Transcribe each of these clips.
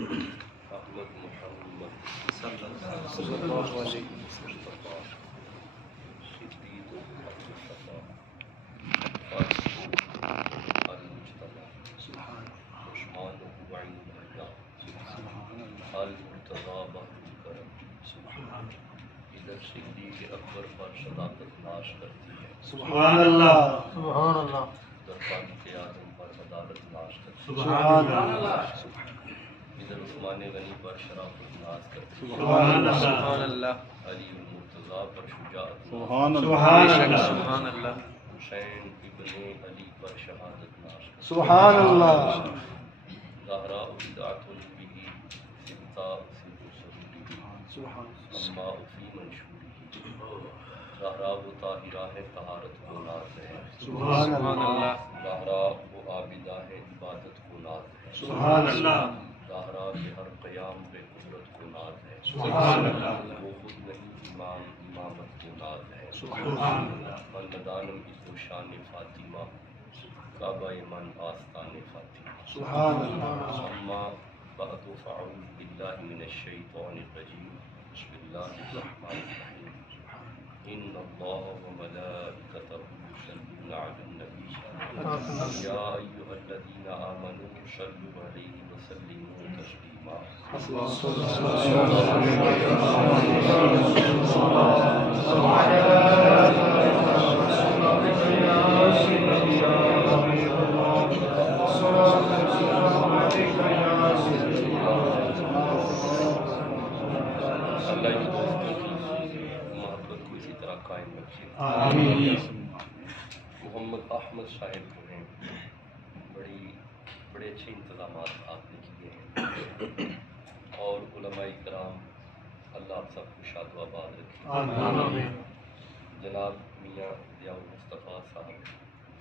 احمد محمد صلی اللہ علیہ وسلم شدید المصطفیٰ فاطمہ المجتبیٰ عثمان وعین اللہ المرتضیٰ بحر الکرم ادھر صدیق اکبر پر صداقت ناش کرتی ہے سبحان اللہ سبحان اللہ ادھر فاروق اعظم پر عدالت ناش کرتی ہے سبحان اللہ ادھر عثمان غنی پر شرافت ناز کرتی ہے سبحان اللہ علی المرتضیٰ پر شجاعت سبحان اللہ سبحان اللہ حسین ابن علی پر شہادت ناش کرتی سبحان اللہ زہرا بدعت به سبطاء فی سبیلہ اماء فی منشورہ زہرا و طاہرہ ہے طہارت کو ناز ہے سبحان اللہ زہرا و عابدہ ہے عبادت کو ناز ہے سبحان اللہ زہرا کے ہر قیام پہ قدرت کو ناز ہے سبحان اللہ وہ خود نہیں امام امامت کو ناز ہے سبحان اللہ من بدانم عزت و شان فاطمہ کعبہ من آستان فاطمہ سبحان اللہ اما بعد فاعوذ باللہ من الشیطان الرجیم بسم اللہ الرحمن الرحیم ان اللہ وملائکتہ یصلون علی النبی یا ایہا الذین آمنوا صلوا علیہ وسلموا تسلیما اللہ کی دوستوں کی محبت کو اسی طرح قائم رکھے آمین محمد احمد صاحب جو ہیں بڑے اچھے انتظامات آپ نے کیے ہیں اور علماء کرام اللہ آپ سب کو شاد و آباد رکھے آمین جناب میاں ضیاء المصطفیٰ صاحب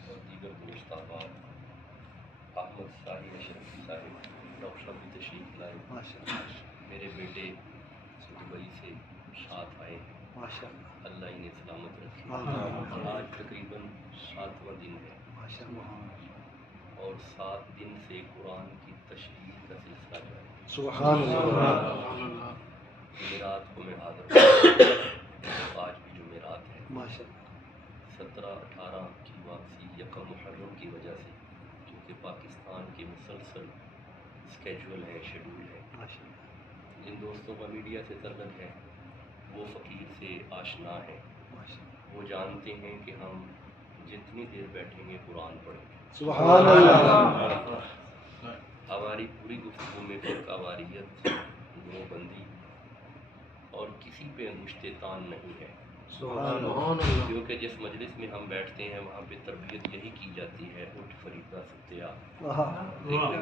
اور دیگر دوست احباب احمد صاحب اشرفی صاحب ڈاکٹر صاحب بھی تشریف لائے ماشاء اللہ میرے بیٹے دبئی سے ساتھ آئے ہیں ماشاء اللہ اللہ انہیں سلامت رکھے آمین آج تقریباً 7واں دن ہے ماشاء اللہ اور 7 دن سے قرآن کی تشریح کا سلسلہ جاری ہے سبحان اللہ جمعرات کو میں حاضر ہوں آج بھی جمعرات ہے ماشاء اللہ 17-18 کی واپسی یکم محرم کی وجہ سے کیونکہ پاکستان کے مسلسل اسکیجول ہے شیڈول ہے ماشاء اللہ جن دوستوں کا میڈیا سے تعلق ہے وہ فقیر سے آشنا ہیں ماشاء اللہ وہ جانتے ہیں کہ ہم جتنی دیر بیٹھیں گے قرآن پڑھیں گے سبحان اللہ ہماری پوری گفتگو میں فرقہ واریت گروہ بندی اور کسی پہ انگشت تان نہیں ہے سبحان اللہ کیونکہ جس مجلس میں ہم بیٹھتے ہیں وہاں پہ تربیت یہی کی جاتی ہے اٹھ فریدا ستیا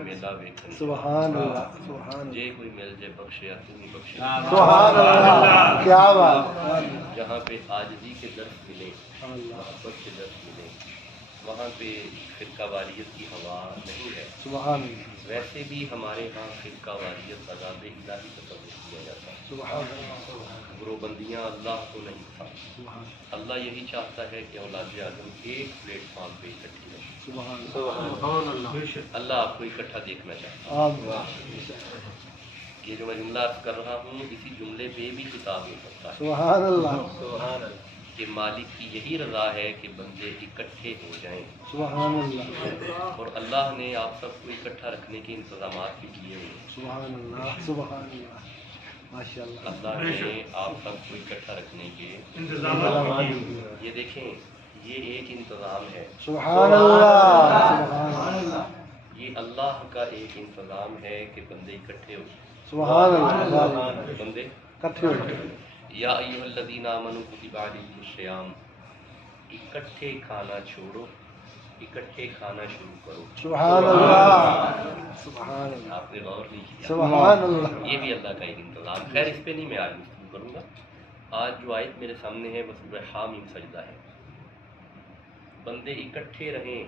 میلا ویکھن سبحان اللہ سبحان جے کوئی مل جائے بخشیا تو نہیں بخشے سبحان اللہ کیا بات جہاں پہ عاجزی کے درس ملے اللہ محبت کے درس ملے وہاں پہ فرقہ واریت کی ہوا نہیں ہے سبحان اللہ ویسے بھی ہمارے ہاں فرقہ واریت عذاب الہی تصور کیا جاتا ہے سبحان اللہ گروہ بندیاں اللہ کو نہیں تھا سبحان اللہ یہی چاہتا ہے کہ اولاد اعظم ایک پلیٹ فارم پہ اکٹھی رہے سبحان سبحان اللہ اللہ آپ کو اکٹھا دیکھنا چاہتا آمین ہے یہ جو میں جملہ عرض کر رہا ہوں اسی جملے پہ بھی کتاب میں کرتا ہے سبحان اللہ سبحان اللہ کہ مالک کی یہی رضا ہے کہ بندے اکٹھے ہو جائیں سبحان اللہ اور اللہ نے آپ سب کو اکٹھا رکھنے کے انتظامات بھی کیے ہوئے ہیں سبحان اللہ سبحان اللہ ماشاء اللہ اللہ نے آپ سب کو اکٹھا رکھنے کے یہ دیکھیں یہ ایک انتظام ہے سبحان اللہ سبحان اللہ یہ اللہ کا ایک انتظام ہے کہ بندے اکٹھے ہو جائیں سبحان اللہ بندے کٹھے ہو جائیں یا ایھا الذین آمنوا کتب علیکم الصیام اکٹھے کھانا چھوڑو اکٹھے کھانا شروع کرو سبحان اللہ سبحان اللہ آپ نے غور نہیں کیا سبحان اللہ یہ بھی اللہ کا ایک انتظام خیر اس پہ نہیں میں آج گفتگو کروں گا آج جو آیت میرے سامنے ہے وہ سورہ حامیم سجدہ ہے بندے اکٹھے رہیں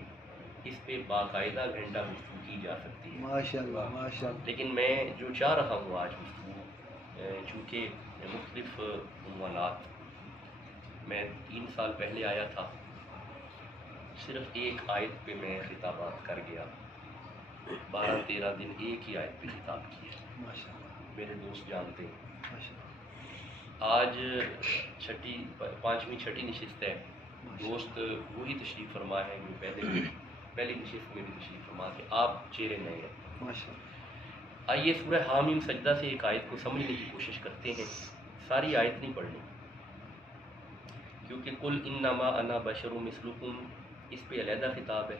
اس پہ باقاعدہ گھنٹہ گفتگو کی جا سکتی ہے ماشاء اللہ ماشاء اللہ لیکن میں جو چاہ رہا ہوں آج گفتگو چونکہ مختلف عنوانات میں 3 سال پہلے آیا تھا صرف ایک آیت پہ میں خطابات کر گیا 12-13 دن ایک ہی آیت پہ خطاب کیا میرے دوست جانتے ہیں۔ آج پانچویں چھٹی نشست ہے، دوست وہی تشریف فرما ہے جو پہلی نشست میں بھی تشریف فرما کہ آپ چہرے نئے ہیں۔ آئیے سورہ حامیم سجدہ سے ایک آیت کو سمجھنے کی کوشش کرتے ہیں، ساری آیت نہیں پڑھنی کیونکہ قل انما انا بشر مثلکم اس پہ علیحدہ خطاب ہے،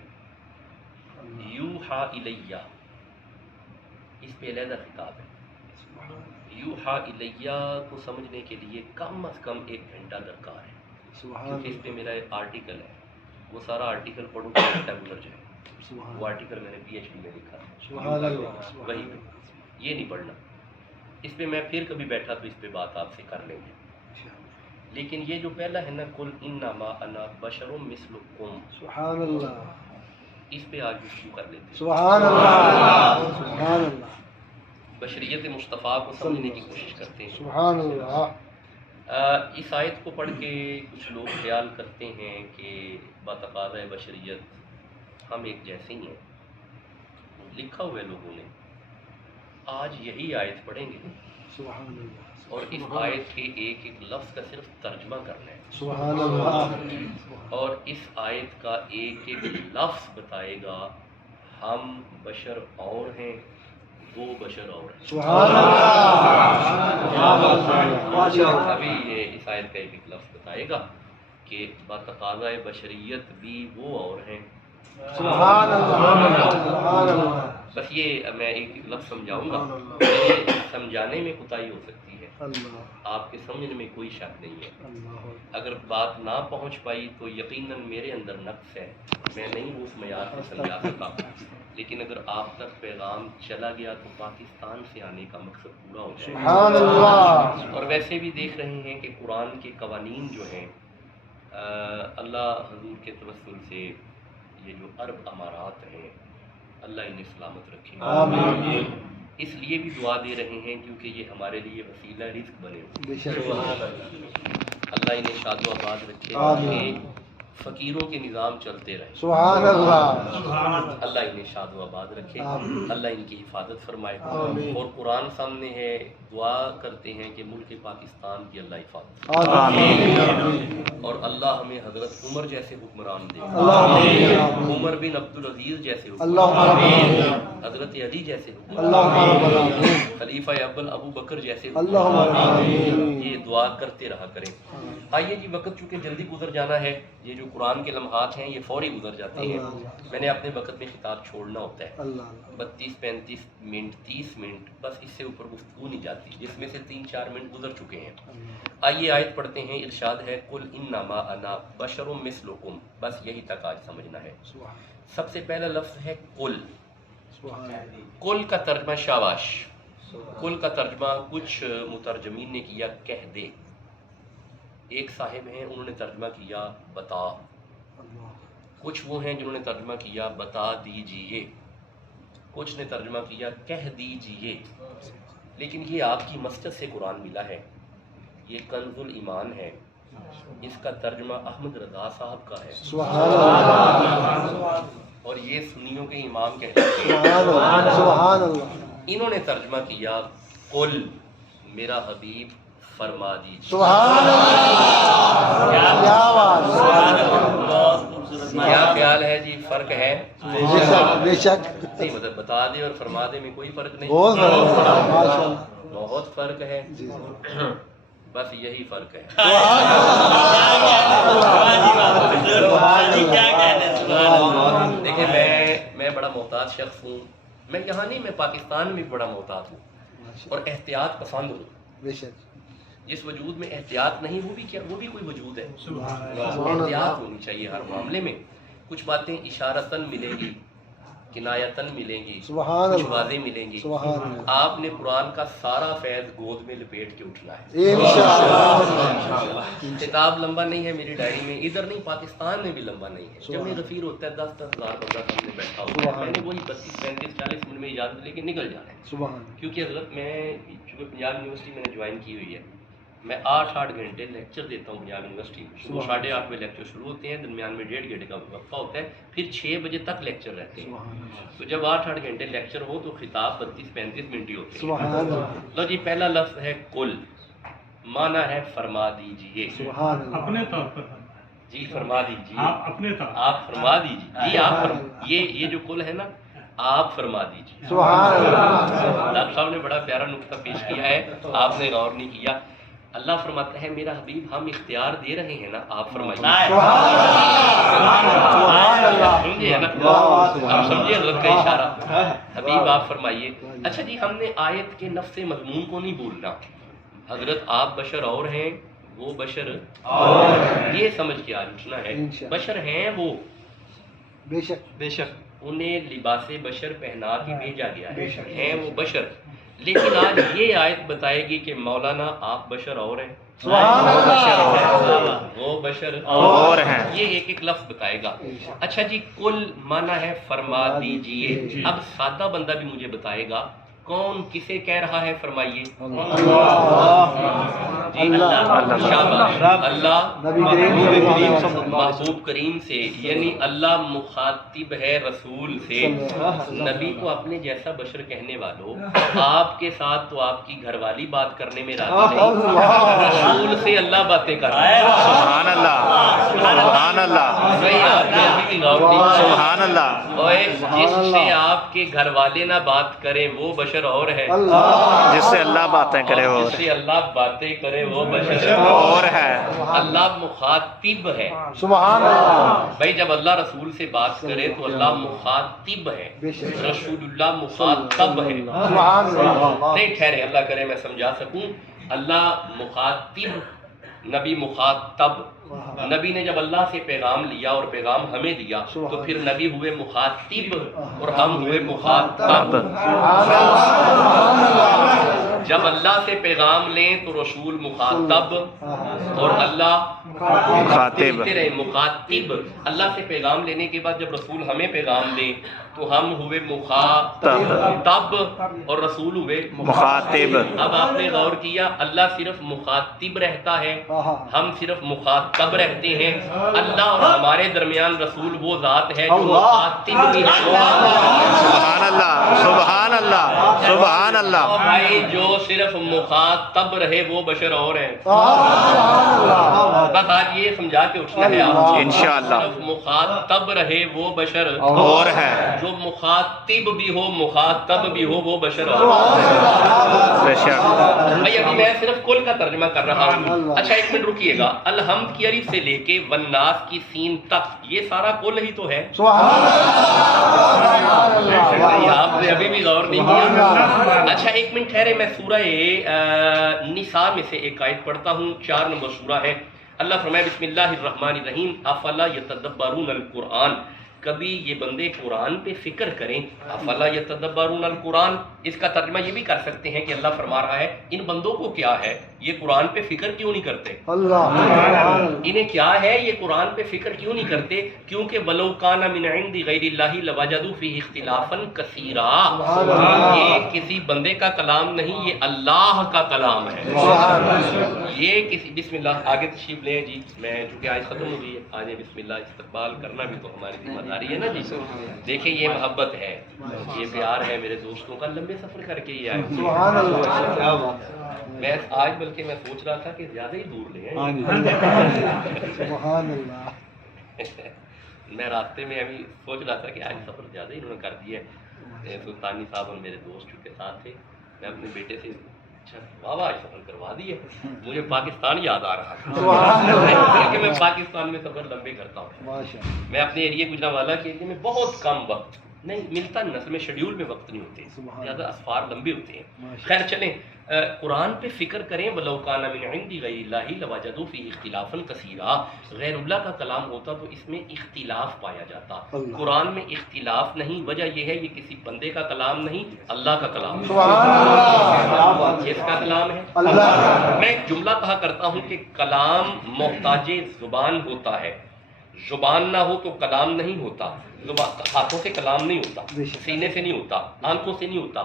یوحا الیہ اس پہ علیحدہ خطاب ہے۔ یوحا الیہ کو سمجھنے کے لیے کم از کم 1 گھنٹہ درکار ہے، کیونکہ اس پہ میرا ایک آرٹیکل ہے، وہ سارا آرٹیکل پڑھوں تو گھنٹہ گزر جائے۔ وہ آرٹیکل میں نے پی ایچ ڈی میں لکھا ہے، وہی پہ یہ نہیں پڑھنا۔ اس پہ میں پھر کبھی بیٹھا تو اس پہ بات آپ سے کر لیں گے، لیکن یہ جو پہلا ہے نا قل انما انا بشر مثلکم، سبحان اللہ، اس پہ آج گفتگو کر لیتے ہیں۔ سبحان اللہ، سبحان اللہ، بشریت مصطفیٰ کو سمجھنے کی کوشش کرتے ہیں۔ سبحان اللہ۔ اس آیت کو پڑھ کے کچھ لوگ خیال کرتے ہیں کہ بتقاضۂ بشریت ہم ایک جیسے ہی ہیں، لکھا ہوا ہے لوگوں نے۔ آج یہی آیت پڑھیں گے سبحان اللہ، اور اس آیت کے ایک ایک لفظ کا صرف ترجمہ کرنا ہے، سبحان اللہ، اور اس آیت کا ایک ایک لفظ بتائے گا ہم بشر اور ہیں، وہ بشر اور ہیں۔ سبحان اللہ، ابھی یہ اس آیت کا ایک ایک لفظ بتائے گا کہ بتقاضۂ بشریت بھی وہ اور ہیں۔ سبحان اللہ، سبحان اللہ، بس یہ میں ایک ایک لفظ سمجھاؤں گا، میرے سمجھانے میں کوتاہی ہو سکتی ہے، اللہ، آپ کے سمجھنے میں کوئی شک نہیں ہے۔ اللہ، اگر بات نہ پہنچ پائی تو یقیناً میرے اندر نقص ہے، میں نہیں اس معیار سے سمجھا سکا، لیکن اگر آپ تک پیغام چلا گیا تو پاکستان سے آنے کا مقصد پورا ہو جائے گا۔ سبحان اللہ، اور ویسے بھی دیکھ رہے ہیں کہ قرآن کے قوانین جو ہیں اللہ حضور کے توسل سے یہ جو عرب امارات ہیں اللہ انہیں سلامت رکھے، آمین، اس لیے بھی دعا دے رہے ہیں کیونکہ یہ ہمارے لیے وسیلہ رزق بنے ہوئے، بے شک، اللہ انہیں شاد و آباد رکھے آمین، کہ فقیروں کے نظام چلتے رہے، سبحان اللہ، اللہ انہیں شاد و آباد رکھے، آمین، اللہ ان کی حفاظت فرمائے، آمین، اور قرآن سامنے ہے، دعا کرتے ہیں کہ ملک پاکستان کی اللہ حفاظت، آمین، اور اللہ ہمیں حضرت عمر جیسے حکمران دے، اللہ، عمر بن عبدالعزیز جیسے اللہ، حکمران، حضرت علی جیسے حکمران، اللہ، خلیفہ اول ابو بکر جیسے اللہ، حکمران، یہ دعا کرتے رہا کریں۔ آئیے جی، وقت چونکہ جلدی گزر جانا ہے، یہ جو قرآن کے لمحات ہیں یہ فوری گزر جاتے ہیں، میں نے اپنے وقت میں خطاب چھوڑنا ہوتا ہے، اللہ، 32-35 منٹ 30 منٹ، بس اس سے اوپر گفتگو نہیں جاتی، جس میں سے 3-4 منٹ گزر چکے ہیں۔ آئیے آیت پڑھتے ہیں، ارشاد ہے قل انما انا بشر مثلکم، بس یہی تک آج سمجھنا ہے۔ سب سے پہلا لفظ ہے قل، قل کا ترجمہ شاباش، قل کا ترجمہ کچھ مترجمین نے کیا کہہ دے، ایک صاحب ہیں انہوں نے ترجمہ کیا بتا، کچھ وہ ہیں جنہوں نے ترجمہ کیا بتا دیجئے، کچھ نے ترجمہ کیا کہہ دیجئے، لیکن یہ آپ کی مسجد سے قرآن ملا ہے، یہ کنز الایمان ہے، اس کا ترجمہ احمد رضا صاحب کا ہے، سبحان اللہ، اور یہ سنیوں کے امام کہتے ہیں، سبحان اللہ، انہوں نے ترجمہ کیا قل میرا حبیب فرما دیجیے۔ سبحان اللہ، کیا بات، کیا خیال ہے جی، فرق ہے؟ بے شک، بے شک، نہیں مطلب بتا دے اور فرما دے میں کوئی فرق نہیں، بہت فرق، ماشاء اللہ، بہت فرق ہے، جی، بس یہی فرق ہے۔ دیکھیں میں بڑا محتاط شخص ہوں، میں یہاں نہیں، میں پاکستان میں بھی بڑا محتاط ہوں اور احتیاط پسند ہوں، بے شک، جس وجود میں احتیاط نہیں وہ بھی کیا، وہ بھی کوئی وجود ہے، احتیاط ہونی چاہیے ہر معاملے میں، کچھ باتیں اشارتاً ملیں گی، کنایتاً ملیں گی، سبحان کچھ اللہ، واضح ملیں گی، سبحان اللہ، آپ نے قرآن کا سارا فیض گود میں لپیٹ کے اٹھنا ہے۔ انشاءاللہ، کتاب لمبا نہیں ہے میری ڈائری میں، ادھر نہیں پاکستان میں بھی لمبا نہیں ہے، جمع غفیر ہوتا ہے 10-10 ہزار بندہ سامنے بیٹھا ہوتا ہے، میں نے وہی 32-35-40 منٹ میں اجازت لے کے نکل جانا ہے، سبحان، کیونکہ حضرت میں چونکہ پنجاب یونیورسٹی میں نے جوائن کی ہوئی ہے میں 8 گھنٹے لیکچر دیتا ہوں پنجاب یونیورسٹی میں. صبح 8:30 بجے لیکچر شروع ہوتے ہیں, درمیان میں 1.5 گھنٹے کا وقفہ ہوتا ہے, پھر 6 بجے تک لیکچر رہتے ہیں. تو جب 8 گھنٹے لیکچر ہو تو خطاب 32-35 منٹ ہی ہوتے ہیں. سبحان اللہ. لو جی, پہلا لفظ ہے کل, معنی ہے فرما دیجئے. سبحان اللہ. اپنے طور پر جی فرما دیجئے, آپ اپنے طور آپ فرما دیجئے. جی آپ یہ جو کل ہے نا, آپ فرما دیجئے. سبحان اللہ. ڈاکٹر صاحب نے بڑا پیارا نقطہ پیش کیا ہے, آپ نے غور نہیں کیا. اللہ فرماتا ہے میرا حبیب ہم اختیار دے رہے ہیں نا, آپ فرمائیے. سبحان اللہ. سمجھے نا, سبحان آپ سمجھے حضرت کا اشارہ. حبیب آپ فرمائیے. اچھا جی, ہم نے آیت کے نفس مضمون کو نہیں بھولنا. حضرت آپ بشر اور ہیں, وہ بشر اور, یہ سمجھ کے آج اٹھنا ہے. بشر ہیں وہ, بے شک بے شک انہیں لباس بشر پہنا کے بھیجا گیا ہے, ہیں وہ بشر. لیکن آج یہ آیت بتائے گی کہ مولانا آپ بشر اور ہیں, سبحان اللہ, وہ بشر اور ہیں. یہ ایک ایک لفظ بتائے گا. اچھا جی, کل معنی ہے فرما دیجئے. اب سادہ بندہ بھی مجھے بتائے گا کون کسے کہہ رہا ہے, فرمائیے. جی اللہ, شاباش, اللہ نبی کریم صلی اللہ محبوب کریم سے, یعنی اللہ مخاطب ہے رسول سے. نبی کو اپنے جیسا بشر کہنے والوں, آپ کے ساتھ تو آپ کی گھر والی بات کرنے میں راضی نہیں, رسول سے اللہ باتیں کر رہا ہے. سبحان اللہ, سبحان اللہ, نہیں, آپ نے ابھی بھی غور نہیں کیا. سبحان اللہ. اوئے, جس سے آپ کے گھر والے نہ بات کرے وہ بشر اور ہے, جس سے اللہ باتیں کرے وہ جس سے اللہ باتیں کرے وہ بشر اور ہے. اللہ مخاطب ہے. سبحان اللہ. بھائی جب اللہ رسول سے بات کرے تو اللہ مخاطب ہے, رسول اللہ مخاطب ہے. سبحان اللہ. نہیں ٹھہرے, اللہ کرے میں سمجھا سکوں. اللہ مخاطب, نبی مخاطب. نبی نے جب اللہ سے پیغام لیا اور پیغام ہمیں دیا تو پھر نبی ہوئے مخاطب اور ہم ہوئے مخاطب. جب اللہ سے پیغام لیں تو رسول مخاطب اور اللہ مخاطب. مخاطب. اللہ سے پیغام لینے کے بعد جب رسول ہمیں پیغام دیں تو ہم ہوئے مخاطب اور رسول ہوئے مخاطب. اب آپ نے غور کیا, اللہ صرف مخاطب رہتا ہے, ہم صرف مخاطب رہتے ہیں. اللہ اور ہمارے درمیان رسول وہ ذات ہے جو مخاطب بھی ہے. سبحان اللہ, سبحان اللہ, سبحان اللہ. بھائی جو صرف مخاطب رہے وہ بشر اور ہیں. بس آج یہ سمجھا کے اٹھنا ہے آپ, انشاءاللہ. صرف مخاطب رہے وہ بشر اور ہے. جو مخاطب بھی ہو مخاطب بھی ہو وہ بشر اور. بے شک. بھائی ابھی میں صرف کل کا ترجمہ کر رہا ہوں. اچھا ایک منٹ رکیے گا. الحمد کی الف سے لے کے والناس کی سین تک یہ سارا کل ہی تو ہے. آپ نے ابھی بھی غور نہیں کیا. اچھا ایک منٹ ٹھہرے, میں سورہ نساء میں سے ایک آیت پڑھتا ہوں, 4 نمبر سورہ ہے. اللہ فرمائے بسم اللہ الرحمن الرحیم افلا یتدبرون القرآن, کبھی یہ بندے قرآن پہ فکر کریں. افلا یتدبرون القرآن, اس کا ترجمہ یہ بھی کر سکتے ہیں کہ اللہ فرما رہا ہے ان بندوں کو کیا ہے, یہ قرآن پہ فکر کیوں نہیں کرتے. انہیں کیا ہے, یہ قرآن پہ فکر کیوں نہیں کرتے, کیونکہ ولو کان من عند غیر اللہ لوجدوا فیہ اختلافا کثیرا. یہ کسی بندے کا کلام نہیں, یہ اللہ کا کلام ہے. یہ کسی, بسم اللہ, آگے تشریف لیں جی. میں چونکہ آج ختم ہو گئی ہے, آج بسم اللہ استقبال کرنا بھی تو ہماری ذمہ داری ہے نا جی. دیکھیں یہ محبت ہے, یہ پیار ہے میرے دوستوں کا, لمبے سفر کر کے یہ آئے. میں آج بلکہ میں سوچ رہا تھا کہ زیادہ ہی دور لے میں راستے میں ابھی سوچ رہا تھا کہ آج سفر زیادہ ہی انہوں نے کر دیا ہے. سلطانی صاحب اور میرے دوست چونکہ ساتھ تھے, میں اپنے بیٹے سے اچھا بابا آج سفر کروا دیے. مجھے پاکستان یاد آ رہا تھا کہ میں پاکستان میں سفر لمبے کرتا ہوں. میں اپنے ایریے گجرانوالہ کے ایریے میں بہت کم وقت نہیں ملتا, نسل میں شیڈیول میں وقت نہیں ہوتے, زیادہ اسفار لمبے ہوتے ہیں. خیر چلیں, قرآن پہ فکر کریں. وَلَوْ كَانَ مِنْ عِنْدِ غَيْرِ اللَّهِ لَوَجَدُوا فِيهِ اخْتِلَافًا كَثِيرًا. غیر اللہ کا کلام ہوتا تو اس میں اختلاف پایا جاتا. قرآن میں اختلاف نہیں, وجہ یہ ہے یہ کسی بندے کا کلام نہیں, اللہ کا کلام ہے. کس کا کلام ہے؟ میں ایک جملہ کہا کرتا ہوں کہ کلام محتاج زبان ہوتا ہے. زبان نہ ہو تو کلام نہیں ہوتا. ہاتھوں سے کلام نہیں ہوتا, سینے سے نہیں ہوتا, آنکھوں سے نہیں ہوتا,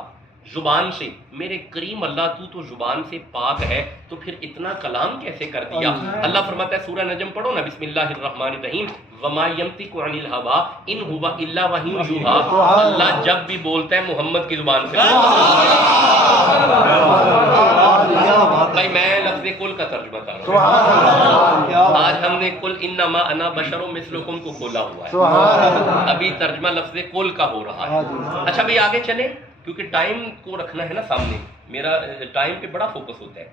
زبان سے. میرے کریم اللہ تو زبان سے پاک ہے, تو پھر اتنا کلام کیسے کر دیا؟ اللہ فرماتا ہے سورہ نجم پڑھو نا, بسم اللہ الرحمن الرحیم, وما ینطق عن الہوا ان هو الا وحی یوحی. اللہ جب بھی بولتا ہے محمد کی زبان سے. بھائی میں لفظ کل کا ترجمہ کر رہا ہوں. آج ہم نے کل انما انا بشر مثلکم کو کھولا ہوا ہے, ابھی ترجمہ لفظ کل کا ہو رہا ہے. اچھا بھائی آگے چلیں, کیونکہ ٹائم کو رکھنا ہے نا سامنے, میرا ٹائم پہ بڑا فوکس ہوتا ہے.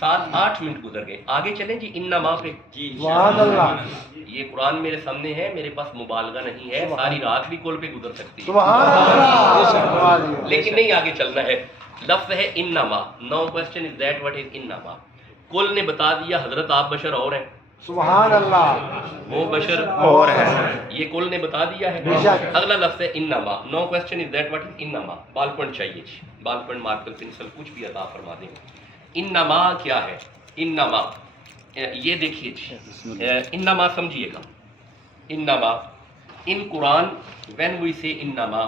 7-8 منٹ گزر گئے, آگے چلیں جی. انما پہ یہ قرآن میرے سامنے ہے, میرے پاس مبالغہ نہیں ہے, ساری رات بھی کل پہ گزر سکتی ہے, لیکن نہیں آگے چلنا ہے. لفظ ہے انما. No question is that what is انما. کل نے بتا دیا حضرت آپ بشر اور ہیں, سبحان اللہ, وہ بشر اور ہے, یہ کل نے بتا دیا ہے. اگلا لفظ ہے انما. No question is that what is انما. بال پوائنٹ چاہیے جی, بال پوائنٹ, مارکر, پنسل, کچھ بھی عطا فرما دیں. انما کیا ہے؟ انما یہ دیکھیے جی, انما سمجھیے گا. انما ان قرآن وین وی سے انما,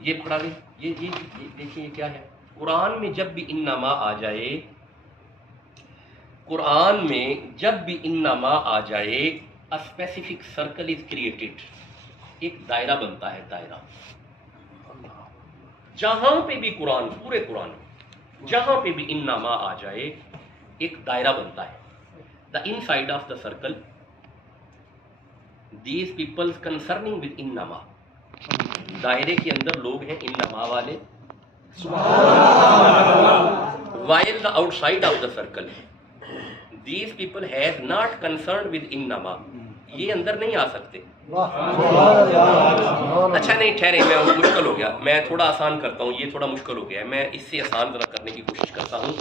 یہ پڑھا دیں, یہ دیکھیے یہ کیا ہے. قرآن میں جب بھی انما آ جائے, قرآن میں جب بھی انما آ جائے, a specific circle is created. ایک دائرہ بنتا ہے, دائرہ. جہاں پہ بھی قرآن, پورے قرآن جہاں پہ بھی انما آ جائے ایک دائرہ بنتا ہے. the inside of the circle, these people concerning with انما, دائرے کے اندر لوگ ہیں انما والے. while the outside of the circle, these people has not concerned with انما, یہ اندر نہیں آ سکتے. اچھا نہیں ٹھہرے, میں مشکل ہو گیا, میں تھوڑا آسان کرتا ہوں, یہ تھوڑا مشکل ہو گیا ہے, میں اس سے آسان ذرا کرنے کی کوشش کرتا ہوں.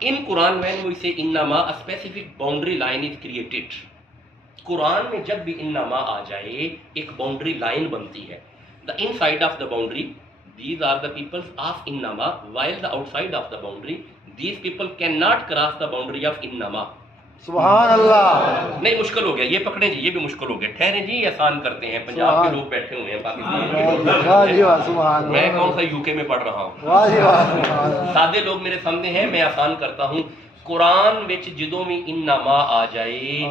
ان قرآن when we say انما, a specific boundary line is created. قرآن میں جب بھی انما آ جائے ایک باؤنڈری لائن بنتی ہے. the inside of the boundary, these are the peoples of انما, while the outside of the boundary, these people cannot cross the boundary of انما. سبحان اللہ. نہیں مشکل ہو گیا, یہ پکڑیں جی, یہ بھی مشکل ہو گیا. ٹھہریں جی, آسان کرتے ہیں. پنجاب کے لوگ بیٹھے ہوئے ہیں, پاکستان, میں کون سا یو کے میں پڑھ رہا ہوں. سادے لوگ میرے سامنے ہیں, میں آسان کرتا ہوں. قرآن وچ جدوں بھی انما آ جائے,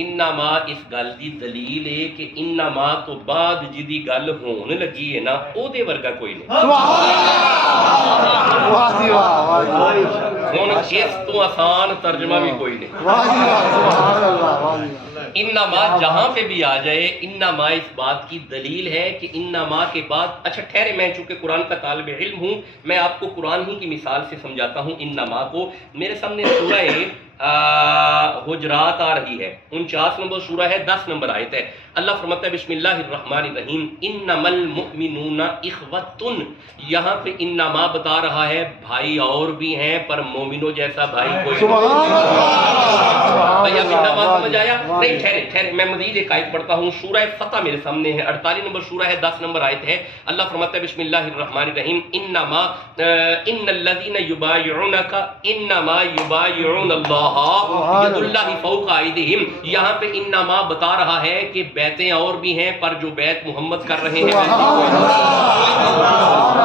انما اس گل دی دلیل ہے کہ انما تو بعد جدی گل ہون لگی ہے نا, او دے ورگا کوئی نہیں. ہن اس تو آسان ترجمہ بھی کوئی نہیں. انما جہاں پہ بھی آ جائے, انما اس بات کی دلیل ہے کہ انما کے بعد, اچھا ٹھہرے, میں چونکہ قرآن کا طالب علم ہوں, میں آپ کو قرآن ہی کی مثال سے سمجھاتا ہوں انما کو. میرے سامنے سورہ حجرات آ رہی ہے, 49 نمبر سورہ ہے, 10 نمبر آیت ہے. اللہ فرماتا ہے بسم اللہ الرحمن الرحیم, انما المؤمنون اخوۃ. یہاں پہ انما بتا رہا ہے بھائی اور بھی ہیں, پر مومنوں جیسا بھائی کوئی نہیں. انما سمجھ آیا؟ نہیں ٹھہرے, میں مزید ایک آیت پڑھتا ہوں. سورہ فتح میرے سامنے ہے, 48 نمبر سورہ ہے, 10 نمبر آیت ہے. اللہ فرماتا ہے بسم اللہ الرحمن الرحیم, انما ان الذین یبایعونک انما یبایعون اللہ ید اللہ فوق ایدیہم. یہاں پہ انما بتا رہا ہے کہ بیعتیں اور بھی ہیں, پر جو بیعت محمد کر رہے ہیں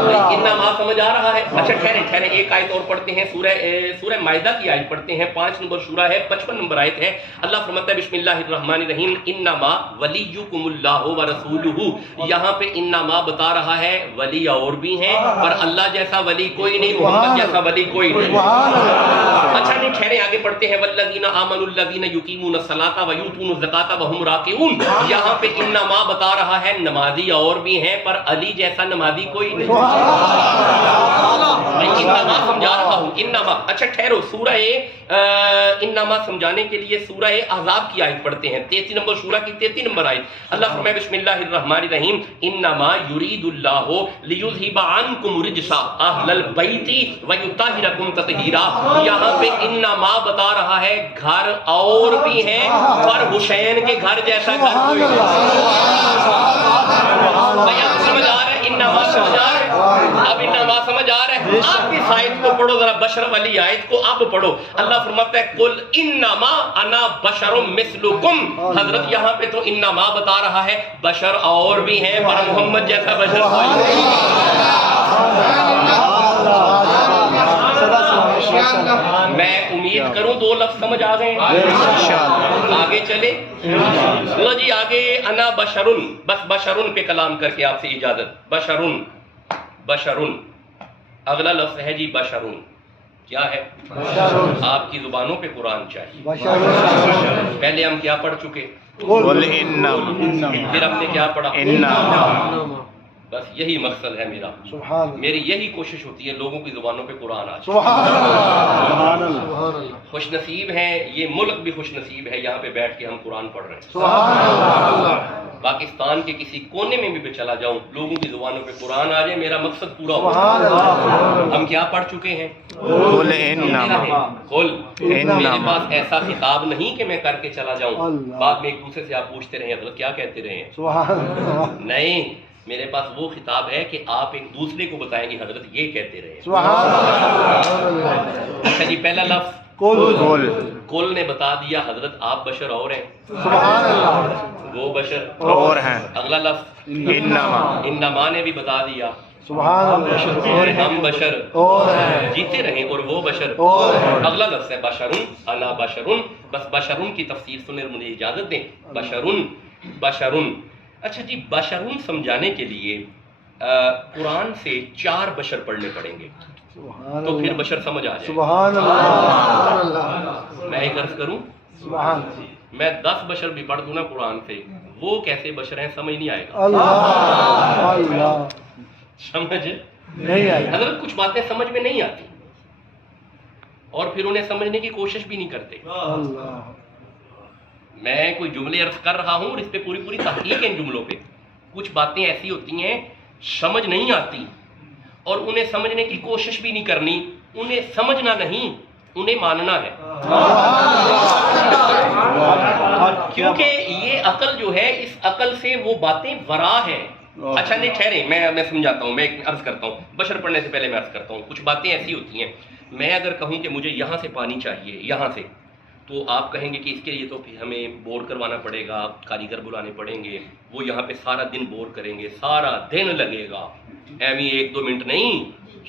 انما سمجھ آ رہا ہے. اچھا ٹھہرے, ایک آیت اور پڑھتے ہیں. سورہ مائدہ کی آیت پڑھتے ہیں, 5 نمبر سورہ ہے, 55 نمبر آیت ہے. اللہ فرماتا ہے بسم اللہ الرحمن الرحیم, انما ولیکم اللہ ورسولہ. یہاں پہ انما بتا رہا ہے ولی اور بھی ہیں, پر اللہ جیسا ولی کوئی نہیں, محمد جیسا ولی کوئی نہیں. اچھا نہیں ٹھہرے, آگے پڑھتے ہیں. والذین آمنوا الذین یقیمون الصلاۃ ویؤتون الزکاۃ وہم راکعون. یہاں پہ انما بتا رہا ہے نمازی اور بھی ہیں, پر علی جیسا نمازی کوئی نہیں. میں انما سمجھا رہا ہوں, انما. اچھا ٹھہرو, سورہ انما سمجھانے کے لیے سورہ احزاب کی آیت پڑھتے ہیں, 33 نمبر سورہ کی 33 نمبر آیت. اللہ فرمائے بسم اللہ الرحمن الرحیم, انما یرید اللہ لیذھب عنکم رجس اہل البیت ویطہرکم تطہیرا. یہاں پہ انما بتا رہا ہے گھر اور بھی ہیں, پر حسین کے گھر جیسا گھر کوئی نہیں. سمجھ آ رہا ہے انما سمجھ آ رہا ہے؟ اب انما سمجھ آ رہا ہے. آپ اس آیت کو پڑھو ذرا, بشر والی آیت کو اب پڑھو. اللہ فرماتا ہے قل انما انا بشر مثلکم. حضرت یہاں پہ تو انما بتا رہا ہے بشر اور بھی ہیں, پر محمد جیسا بشر کوئی نہیں. میں امید کروں 2 لفظ سمجھ آ گئے. آگے چلے. لو جی آگے انا بشرن، بس بشرن پہ کلام کر کے آپ سے اجازت. بشرن، بشرن اگلا لفظ ہے جی بشرن. کیا ہے؟ آپ کی زبانوں پہ قرآن چاہیے. پہلے ہم کیا پڑھ چکے؟ قل انما، پھر ہم نے کیا پڑھا؟ انما. بس یہی مقصد ہے میرا. میری یہی کوشش ہوتی ہے لوگوں کی زبانوں پہ قرآن آ جائے. خوش نصیب ہیں یہ ملک بھی خوش نصیب ہے یہاں پہ بیٹھ کے ہم قرآن پڑھ رہے ہیں. پاکستان کے کسی کونے میں بھی چلا جاؤں لوگوں کی زبانوں پہ قرآن آ جائے میرا مقصد پورا ہو. ہم کیا پڑھ چکے ہیں؟ قل انما، قل. میرے انما. پاس ایسا خطاب نہیں کہ میں کر کے چلا جاؤں بعد میں ایک دوسرے سے آپ پوچھتے رہیں حضرت کیا کہتے رہے ہیں. نہیں، میرے پاس وہ خطاب ہے کہ آپ ایک دوسرے کو بتائیں گے حضرت یہ کہتے رہے. اچھا جی پہلا لفظ قل. کل نے بتا دیا حضرت آپ بشر اور ہیں، وہ بشر اور ہیں. اگلا لفظ انما، انما نے بھی بتا دیا اور ہم بشر اور ہیں. جیتے رہیں اور وہ بشر. اور ہیں. اگلا لفظ ہے بشرن، انا بشرن. بس بشرن کی تفسیر سنیں مجھے اجازت دیں. بشرن، بشرن. اچھا جی بشرن سمجھانے کے لیے قرآن سے 4 بشر پڑھنے پڑیں گے تو پھر بشر سمجھ آ جائے. سبحان اللہ. میں ایک عرض کروں، سبحان میں 10 بشر بھی پڑھ دوں نا قرآن سے وہ کیسے بشر ہیں سمجھ نہیں آئے گا. اللہ. اللہ سمجھ نہیں آئی. حضرت کچھ باتیں سمجھ میں نہیں آتی اور پھر انہیں سمجھنے کی کوشش بھی نہیں کرتے. اللہ. میں کوئی جملے عرض کر رہا ہوں اور اس پہ پوری پوری تحقیق ہے ان جملوں پہ. کچھ باتیں ایسی ہوتی ہیں سمجھ نہیں آتی اور انہیں سمجھنے کی کوشش بھی نہیں کرنی. انہیں سمجھنا نہیں انہیں ماننا ہے کیونکہ یہ عقل جو ہے اس عقل سے وہ باتیں ورا ہیں. اچھا نہیں ٹھہرے میں سمجھاتا ہوں. میں ایک عرض کرتا ہوں بشر پڑھنے سے پہلے میں عرض کرتا ہوں. کچھ باتیں ایسی ہوتی ہیں میں اگر کہوں کہ مجھے یہاں سے پانی چاہیے یہاں سے تو آپ کہیں گے کہ اس کے لیے تو پھر ہمیں بور کروانا پڑے گا کاریگر بلانے پڑیں گے وہ یہاں پہ سارا دن بور کریں گے سارا دن لگے گا. ایویں 1-2 منٹ نہیں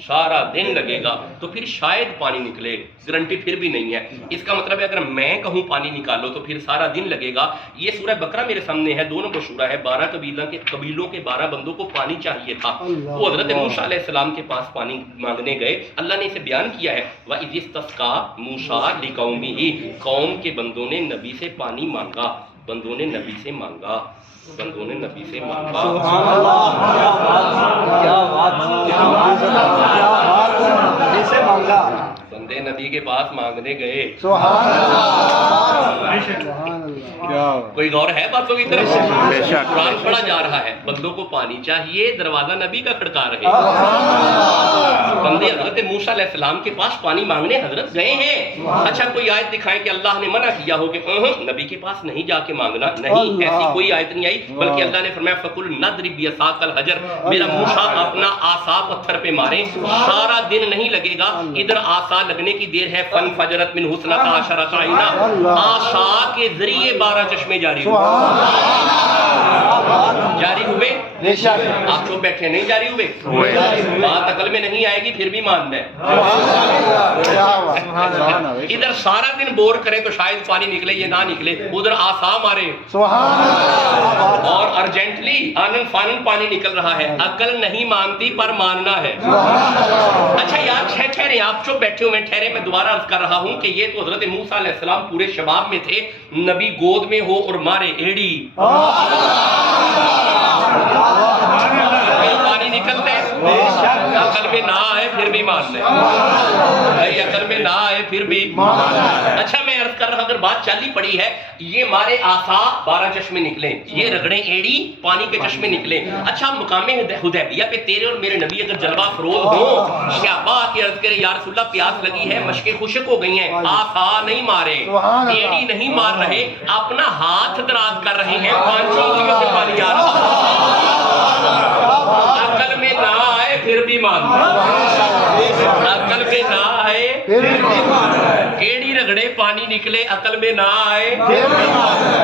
سارا دن لگے گا تو پھر شاید پانی نکلے. گارنٹی پھر بھی نہیں ہے. اس کا مطلب ہے اگر میں کہوں پانی نکالو تو پھر سارا دن لگے گا. یہ سورہ بقرہ میرے سامنے ہے 2 نمبر سورہ ہے. 12 قبیلوں کے 12 بندوں کو پانی چاہیے تھا. وہ حضرت موسیٰ علیہ السلام کے پاس پانی مانگنے گئے. اللہ نے اسے بیان کیا ہے وَإِذِ اسْتَسْقَىٰ مُوسَىٰ لِقَوْمِهِ. قوم کے بندوں نے نبی سے پانی مانگا. بندوں نے نبی سے مانگا. بندوں نے نبی سے مانگا. بندے نبی کے پاس مانگنے گئے. کوئی غور ہے باتوں کی طرف؟ بے شک. قرآن پڑھا جا رہا ہے بندوں کو پانی چاہیے دروازہ نبی کا کھڑکا رہے. بندے حضرت موسیٰ علیہ السلام کے پاس پانی مانگنے حضرت گئے ہیں. اچھا کوئی آیت دکھائیں کہ اللہ نے منع کیا ہو کہ نبی کے پاس نہیں جا کے مانگنا. نہیں ایسی کوئی آیت نہیں آئی بلکہ اللہ نے فرمایا فَقُلْ نَضْرِبْ بِعَصَاكَ الْحَجَرَ. میرا موسیٰ اپنا عصا پتھر پہ مارے سارا دن نہیں لگے گا. ادھر عصا لگنے کی دیر ہے. فَانْفَجَرَتْ مِنْهُ اثْنَتَا عَشَرَةَ عَيْنًا. عصا کے ذریعے 12 چشمے جاری ہوئے. جاری ہوئے. آپ چوپ بیٹھے نہیں جاری ہوئے. بات عقل میں نہیں آئے گی پھر بھی ماننا ہے. ادھر سارا دن بور کریں تو شاید پانی نکلے یہ نہ نکلے. ادھر آسا مارے اور ارجنٹلی آنن فانن پانی نکل رہا ہے. عقل نہیں مانتی پر ماننا ہے. اچھا یار ٹھہرے آپ چوپ بیٹھے ہوئے ٹھہرے. میں دوبارہ عرض کر رہا ہوں کہ یہ تو حضرت موسیٰ علیہ السلام پورے شباب میں تھے. نبی گود میں ہو اور مارے ایڑی پانی نکلتے. عقل میں نہ آئے پھر بھی ماننا ہے. عقل میں نہ آئے پھر بھی. اچھا میں عرض کر رہا اگر بات چالی پڑی ہے یہ مارے آسا 12 چشمے نکلے. یہ رگڑے ایڑی پانی کے چشمے نکلے. اچھا مقام حدیبیہ پہ تیرے اور میرے نبی اگر جلوہ فروز ہو صحابہ کی عرض کرے یا رسول اللہ پیاس لگی ہے مشکیں خشک ہو گئی ہیں. آسا نہیں مارے ایڑی نہیں مار رہے اپنا ہاتھ دراز کر رہے ہیں 5 انگلیوں سے پانی آ رہا. عقل میں نہ آئے پھر بھی ماننا. عقل میں نہ آئے بیڑی رگڑے پانی نکلے عقل میں نہ آئے،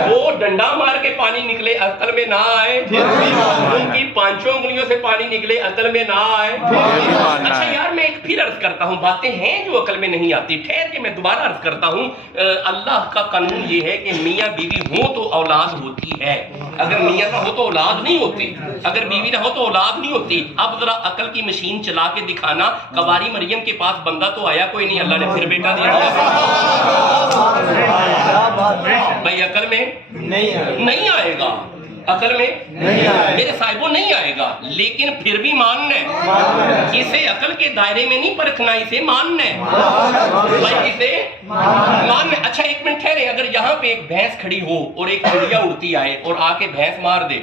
وہ ڈنڈا مار کے پانی نکلے عقل میں نہ آئے، ان کی پانچوں انگلیوں سے پانی نکلے عقل میں نہ آئے۔ اچھا یار میں ایک پھر عرض کرتا ہوں، باتیں ہیں جو عقل میں نہیں آتی، ٹھہر کے میں دوبارہ عرض کرتا ہوں، اللہ کا قانون یہ ہے کہ میاں بیوی ہوں تو اولاد ہوتی ہے، اگر میاں نہ ہو تو اولاد نہیں ہوتی، اگر بیوی نہ ہو تو اولاد نہیں ہوتی۔ اب ذرا عقل کی مشین چلا کے دکھانا، کواری مریم کے پاس بندہ تو آیا کوئی نہیں، اللہ نے پھر بیٹا دیا۔ بھائی عقل میں نہیں آئے گا، عقل میں میرے صاحبوں نہیں آئے گا، لیکن پھر بھی ماننا ہے، اسے عقل کے دائرے میں نہیں پرکھنا، اسے ماننا ہے بھائی، اسے ماننا ہے۔ اچھا ایک منٹ ٹھہرے، اگر یہاں پہ ایک بھینس کھڑی ہو اور ایک چڑیا اڑتی آئے اور آ کے بھینس مار دے،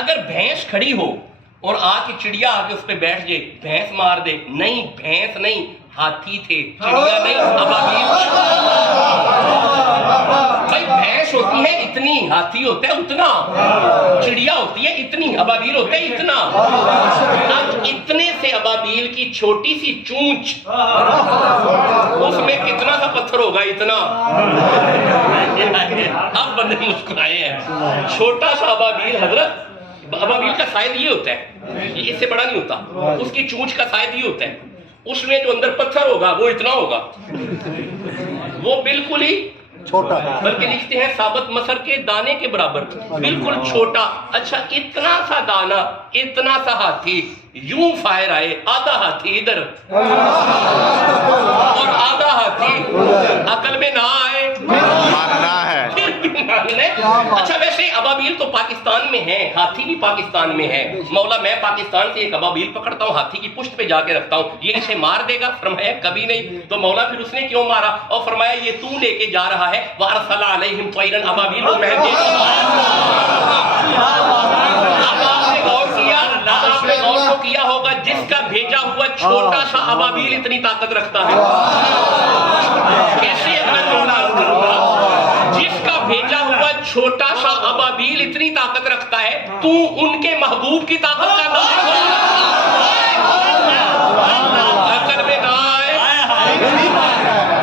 اگر بھینس کھڑی ہو اور آ کے چڑیا آ کے اس پہ بیٹھ جائے، بھینس مار دے، نہیں بھینس نہیں ہاتھی تھے، چڑیا نہیں ابابیل۔ بھائی بھینس ہوتی ہے اتنی، ہاتھی ہوتا ہے اتنا، چڑیا ہوتی ہے اتنی، ابابیل ہوتا ہے اتنا۔ اب اتنے سے ابابیل کی چھوٹی سی چونچ، اس میں کتنا سا پتھر ہوگا، اتنا۔ اب بندے مسکرائے ہیں، چھوٹا سا ابابیل، حضرت ابابیل کا سائز یہ ہوتا ہے، اس سے بڑا نہیں ہوتا، اس کی چونچ کا سائز یہ ہوتا ہے، اس میں جو اندر پتھر ہوگا وہ اتنا ہوگا، وہ بالکل ہی چھوٹا، بلکہ لکھتے ہیں ثابت مصر کے دانے کے برابر، بالکل چھوٹا۔ اچھا اتنا سا دانا، اتنا سا ہاتھی، یوں فائر آئے، آدھا ہاتھی ادھر اور آدھا ہاتھی، عقل میں نہ آئے، ماننا ہے۔ اچھا ویسے ابابیل تو پاکستان میں ہے، ہاتھی بھی پاکستان میں ہے، مولا میں پاکستان سے ایک ابابیل پکڑتا ہوں، ہاتھی کی پشت پہ جا کے رکھتا ہوں، یہ اسے مار دے گا؟ فرمایا کبھی نہیں۔ تو مولا پھر اس نے کیوں مارا؟ اور فرمایا یہ تو لے کے جا رہا ہے، وَأَرْسَلَ عَلَيْهِمْ طَيْرًا ابابیل کو مہر دے دیا۔ اب آپ نے غور کیا، آپ نے غور تو کیا ہوگا، جس کا بھیجا ہوا چھوٹا سا ابابیل اتنی طاقت رکھتا ہے، کیسے اپنا جملہ عرض کروں گا، جس کا بھیجا ہوا چھوٹا سا ابابیل اتنی طاقت رکھتا ہے، تو ان کے محبوب کی طاقت کا نام عقل میں نہ آئے،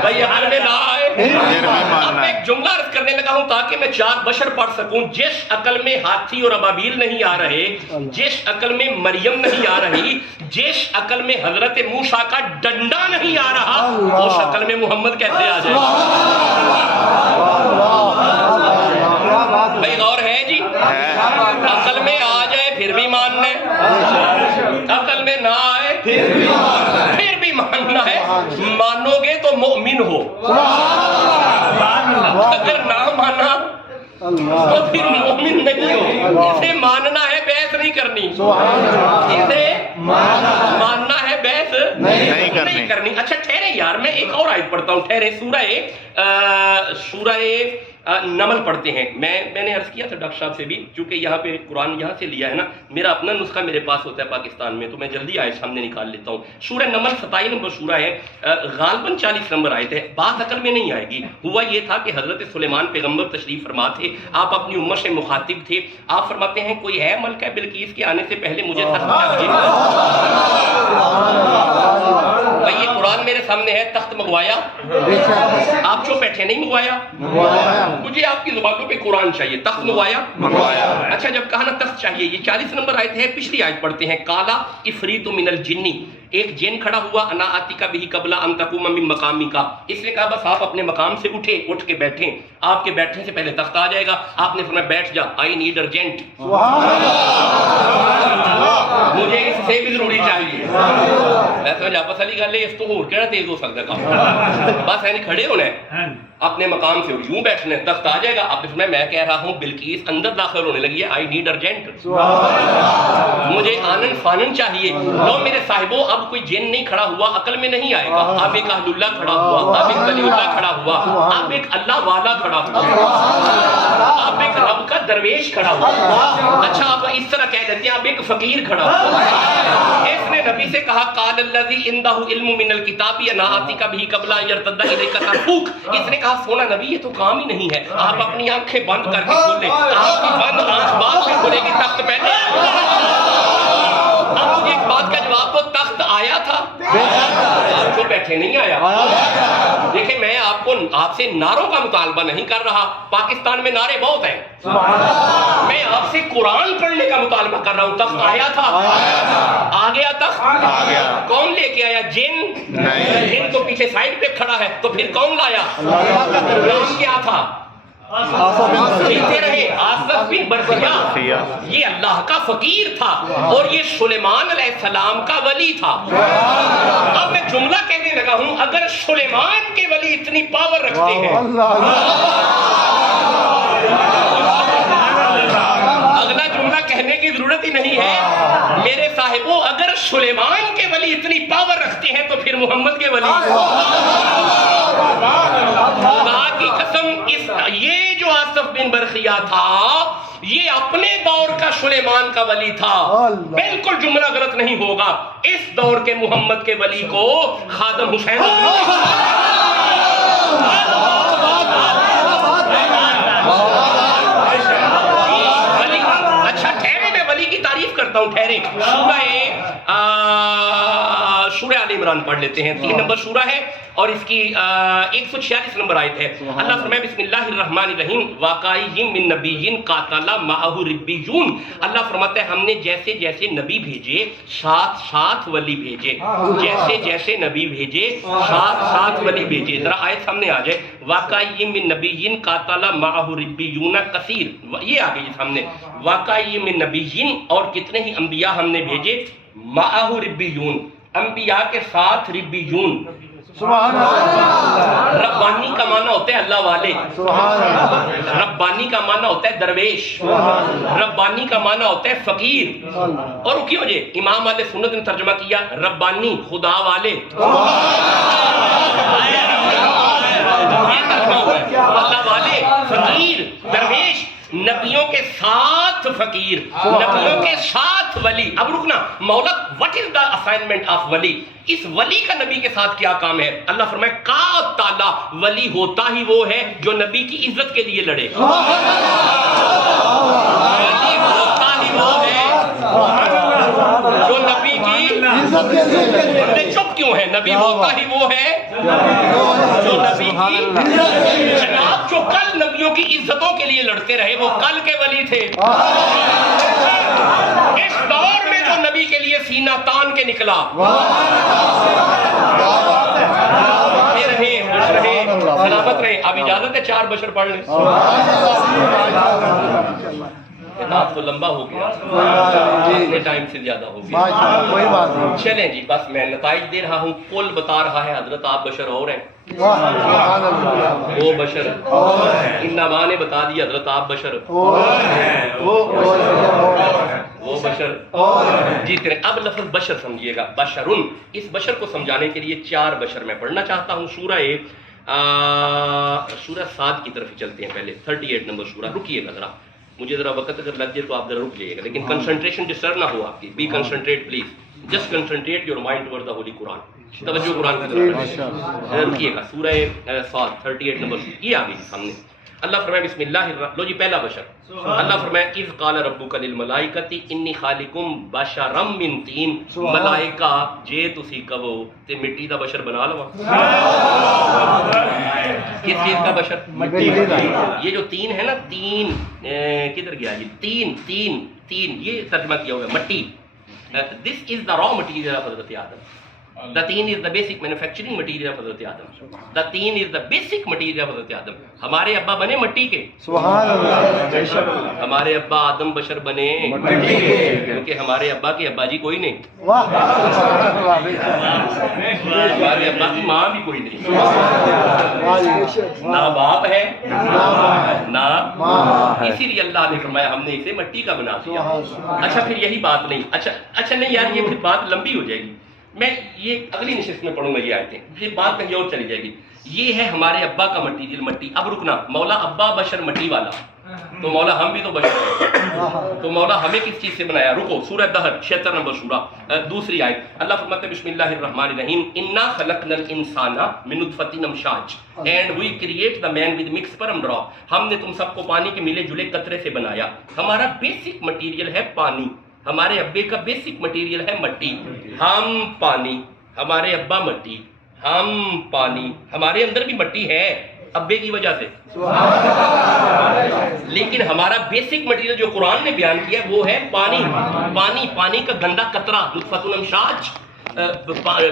بھائی عقل میں نہ آئے۔ اب میں ایک جملہ عرض کرنے لگا ہوں تاکہ میں چار بشر پڑھ سکوں، جس عقل میں ہاتھی اور ابابیل نہیں آ رہے، جس عقل میں مریم نہیں آ رہی، جس عقل میں حضرت موسیٰ کا ڈنڈا نہیں آ رہا، اس عقل میں محمد کیسے آ جائے؟ بھائی غور ہے جی، عقل میں آ جائے پھر بھی ماننا ہے، عقل میں نہ آئے پھر بھی ماننا ہے، مانو گے تو مؤمن ہو، اگر نہ مانا تو پھر مومن نہیں ہو۔ اسے ماننا ہے، بحث نہیں کرنی، اسے ماننا ہے، بحث نہیں کرنی۔ اچھا ٹھہرے یار، میں ایک اور آیت پڑھتا ہوں، ٹھہرے، سورہ نمل پڑھتے ہیں۔ میں نے عرض کیا تھا ڈاکٹر صاحب سے بھی، چونکہ یہاں پہ قرآن یہاں سے لیا ہے نا، میرا اپنا نسخہ میرے پاس ہوتا ہے پاکستان میں، تو میں جلدی آیت سامنے نکال لیتا ہوں۔ سورہ نمل 27 نمبر سورہ ہے، غالباً 40 نمبر آیت ہے، بات عقل میں نہیں آئے گی۔ ہوا یہ تھا کہ حضرت سلیمان پیغمبر تشریف فرما تھے، آپ اپنی امت سے مخاطب تھے، آپ فرماتے ہیں کوئی ہے ملکہ بلقیس کے آنے سے پہلے مجھے تخت چاہیے؟ بھائی یہ قرآن میرے سامنے ہے، تخت منگوایا؟ آپ جو بیٹھے نہیں منگوایا، مجھے آپ کی زبانوں پہ قرآن چاہیے، تخت منگوایا؟ اچھا جب کہا نا تخت چاہیے، یہ 40 نمبر آیت ہے، پچھلی آیت پڑھتے ہیں، کالا افریت من الجنی، ایک جن کھڑا ہوا، انا آتی کا بھی قبل ان تقوم من مقامی کا، اس نے کہا بس آپ اپنے مقام سے اٹھ کے بیٹھیں، آپ کے بیٹھنے سے پہلے تخت آ جائے گا۔ آپ نے فرمایا بیٹھ جا، آئی نیڈ ارجنٹ، مجھے اس سے بھی ضروری چاہیے۔ میں سمجھا بس علی گل ہے، اس تو ہور کہڑا تیز ہو سکتا کام، بس یعنی کھڑے ہونا ہے اپنے مقام سے، یوں بیٹھنا ہے، تخت آ جائے گا۔ آپ نے میں کہہ رہا ہوں بلقیس اندر داخل ہونے لگی ہے، آئی نیڈ ارجنٹ، مجھے آنن فانن چاہیے۔ لو میرے صاحبوں، اب کوئی جن نہیں کھڑا ہوا، عقل میں نہیں آئے گا، اب ایک اہل اللہ کھڑا ہوا، اب ایک ولی اللہ کھڑا ہوا، اب ایک اللہ والا کھڑا ہوا، اب ایک رب کا درویش کھڑا ہوا۔ اچھا اب اس طرح کہہ دیتے ہیں اب ایک فقیر کھڑا ہوا۔ اس نے نبی سے کہا قال الذی عنده علم من الکتاب انا آتیک به قبل ان یرتد الیک طرفک، اس نے کہا سونا نبی یہ تو کام ہی نہیں ہے، آپ اپنی آنکھیں بند کر کے کھولیں، آپ کی بند آنکھ بعد میں کھلے گی، تخت پہلے۔ اب مجھے ایک بات کا جواب دو، تخت آیا تھا؟ آپ جو بیٹھے نہیں آیا. دیکھیں میں آپ سے نعروں کا مطالبہ نہیں کر رہا. پاکستان میں نعرے بہت ہیں. میں آپ سے قرآن پڑھنے کا مطالبہ کر رہا ہوں. تخت آیا تھا؟ آ گیا تخت؟ آ گیا. کون لے کے آیا؟ جن؟ نہیں. جن تو پیچھے سائڈ پہ کھڑا ہے. تو پھر کون لایا؟ نام کیا تھا؟ پیتے رہے. آصف بن برخیا. یہ اللہ کا فقیر تھا اور یہ سلیمان علیہ السلام کا ولی تھا. اب میں جملہ کہنے لگا ہوں اگر سلیمان کے ولی اتنی پاور رکھتے ہیں, اگلا جملہ کہنے کی ضرورت ہی نہیں ہے. میرے صاحبوں اگر سلیمان کے ولی اتنی پاور رکھتے ہیں تو پھر محمد کے ولی. خدا کی قسم یہ جو آصف بن برخیا تھا یہ اپنے دور کا سلیمان کا ولی تھا. بالکل جملہ غلط نہیں ہوگا. اس دور کے محمد کے ولی کو خادم حسین اچھا ٹھہرے میں ولی کی تعریف کرتا ہوں. ٹھہرے. سورہ آل عمران پڑھ لیتے ہیں. 3 نمبر سورہ ہے اور اس کی 146 نمبر آیت ہے. اللہ فرمائے بسم اللہ الرحمن الرحیم واقعی من نبی قاتل معہ ربیون. اللہ فرماتا ہے ہم نے جیسے جیسے نبی بھیجے ساتھ ساتھ ولی بھیجے. جیسے جیسے نبی بھیجے ساتھ ساتھ ولی بھیجے. ذرا آیت سامنے آ جائے. واقعی من نبی قاتل معہ ربیون کثیر. یہ آ گئی سامنے. واقعی من نبی اور کتنے ہی انبیاء ہم نے بھیجے معہ ربیون. انبیاء کے ساتھ ربیون. ربانی کا معنی ہوتا ہے اللہ والے. ربانی کا معنی ہوتا ہے درویش. ربانی کا معنی ہوتا ہے فقیر. اور کیوں جے امام اہل سنت نے ترجمہ کیا ربانی خدا والے. یہ ترجمہ ہوا ہے اللہ والے فقیر درویش. نبیوں کے ساتھ فقیر, نبیوں کے ساتھ ولی. اب رکنا مولا what is the assignment of ولی. اس ولی کا نبی کے ساتھ کیا کام ہے؟ اللہ فرمائے کا تعالی ولی ہوتا ہی وہ ہے جو نبی کی عزت کے لیے لڑے. ولی ہوتا ہی وہ ہے جو نبی کی عزت کے لیے لڑے. چپ کیوں ہے؟ نبی ہوتا ہی وہ ہے جو نبی کی جناب جو کل نبیوں کی عزتوں کے لیے لڑتے رہے وہ کل کے ولی تھے. اس دور میں جو نبی کے لیے سینہ تان کے نکلا. رہے خوش رہے سلامت رہے. اب اجازت ہے 4 بشر پڑھ لیں. کتاب تو لمبا ہو گیا, اپنے ٹائم سے زیادہ ہو گیا. چلیں جی بس میں نتائج دے رہا ہوں. کل بتا رہا ہے حضرت آپ بشر اور ہیں. وہ بشر انما نے بتا دیا حضرت آپ بشر وہ بشر جیت رہے. اب لفظ بشر سمجھیے گا. بشرن, اس بشر کو سمجھانے کے لیے 4 بشر میں پڑھنا چاہتا ہوں. سورہ صاد کی طرف چلتے ہیں. پہلے 38 نمبر سورہ. رکیے گا ذرا, مجھے ذرا وقت اگر لگ جائے تو آپ ذرا رک جائیے گا, لیکن کنسنٹریشن ڈسٹرب نہ ہو آپ کی. Be concentrate please, just concentrate your mind toward the holy Quran. توجہ قرآن کی طرف رکیے گا. سورہ صاد 38 نمبر. یہ آ گئی سامنے. اللہ فرمائے بسم اللہ الرحمن. لو جی پہلا بشر. اللہ فرمائے اذ قال ربک للملائکۃ انی خالقم بشرا من طین. ملائکہ جے تسی کہو تے مٹی دا بشر بنا لو. کس چیز کا بشر؟ مٹی کا. یہ جو تین ہے نا, تین کدھر گیا جی؟ تین یہ ترجمہ کیا ہوا ہے مٹی. دس از دا را مٹیریل آف حضرت آدم. The teen is the basic manufacturing material of حضرت آدم. The teen is the basic material of حضرت آدم. ہمارے ابا بنے مٹی کے. سبحان اللہ. ہمارے ابا آدم بشر بنے مٹی کے, کیونکہ ہمارے ابا کے ابا جی کوئی نہیں. ہمارے ابا کی ماں بھی کوئی نہیں. نہ باپ ہے نہ ماں. اسی لیے اللہ نے فرمایا ہم نے اسے مٹی کا بنا دیا. اچھا پھر یہی بات نہیں. اچھا نہیں یار, یہ پھر بات لمبی ہو جائے گی. میں یہ اگلی نشست میں پڑھوں گا. یہ آیتیں یہ بات کہیں اور چلی جائے گی. یہ ہے ہمارے ابا کا مٹیریل مٹی. اب رکنا, مولا ابا بشر مٹی والا, تو مولا ہم بھی تو بشر ہیں, تو مولا ہمیں کس چیز سے بنایا؟ رکو سورہ دہر 76 نمبر سورہ دوسری آیت. اللہ فرماتے ہیں بسم اللہ الرحمن الرحیم انا خلقنا الانسان من نطفۃ امشاج and we create the man with mix sperm drop. ہم نے تم سب کو پانی کے ملے جلے قطرے سے بنایا. ہمارا بیسک مٹیریل ہے پانی. ہمارے ابے کا بیسک مٹیریل ہے مٹی، ہم پانی، ہمارے ابا مٹی، ہم پانی، ہمارے اندر بھی مٹی ہے ابے کی وجہ سے، لیکن ہمارا بیسک مٹیریل جو قرآن نے بیان کیا وہ ہے پانی۔ پانی، پانی کا گندا قطرہ، نطفۃ امشاج،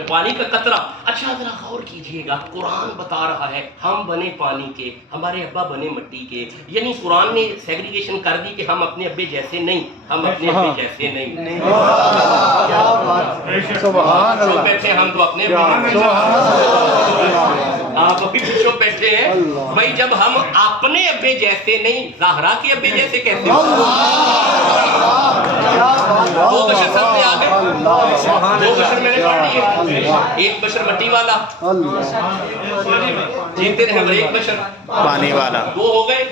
پانی کا قطرہ۔ اچھا ذرا غور کیجئے گا، قرآن بتا رہا ہے ہم بنے پانی کے، ہمارے ابا بنے مٹی کے، یعنی قرآن نے سیگریگیشن کر دی کہ ہم اپنے ابے جیسے نہیں، ہم اپنے ابے جیسے نہیں۔ سبحان جو اللہ، بیٹھے ہم تو اپنے آپ ابھی پوچھو بیٹھے ہیں بھائی، جب ہم اپنے ابے جیسے نہیں، زہرا کے ابے جیسے کیسے ہو؟ دو بشر سب سے آگے، دو بشر میں نے پڑھ لیے، ایک بشر مٹی والا جیتے رہے، اور ایک بشر پانی والا، دو ہو گئے،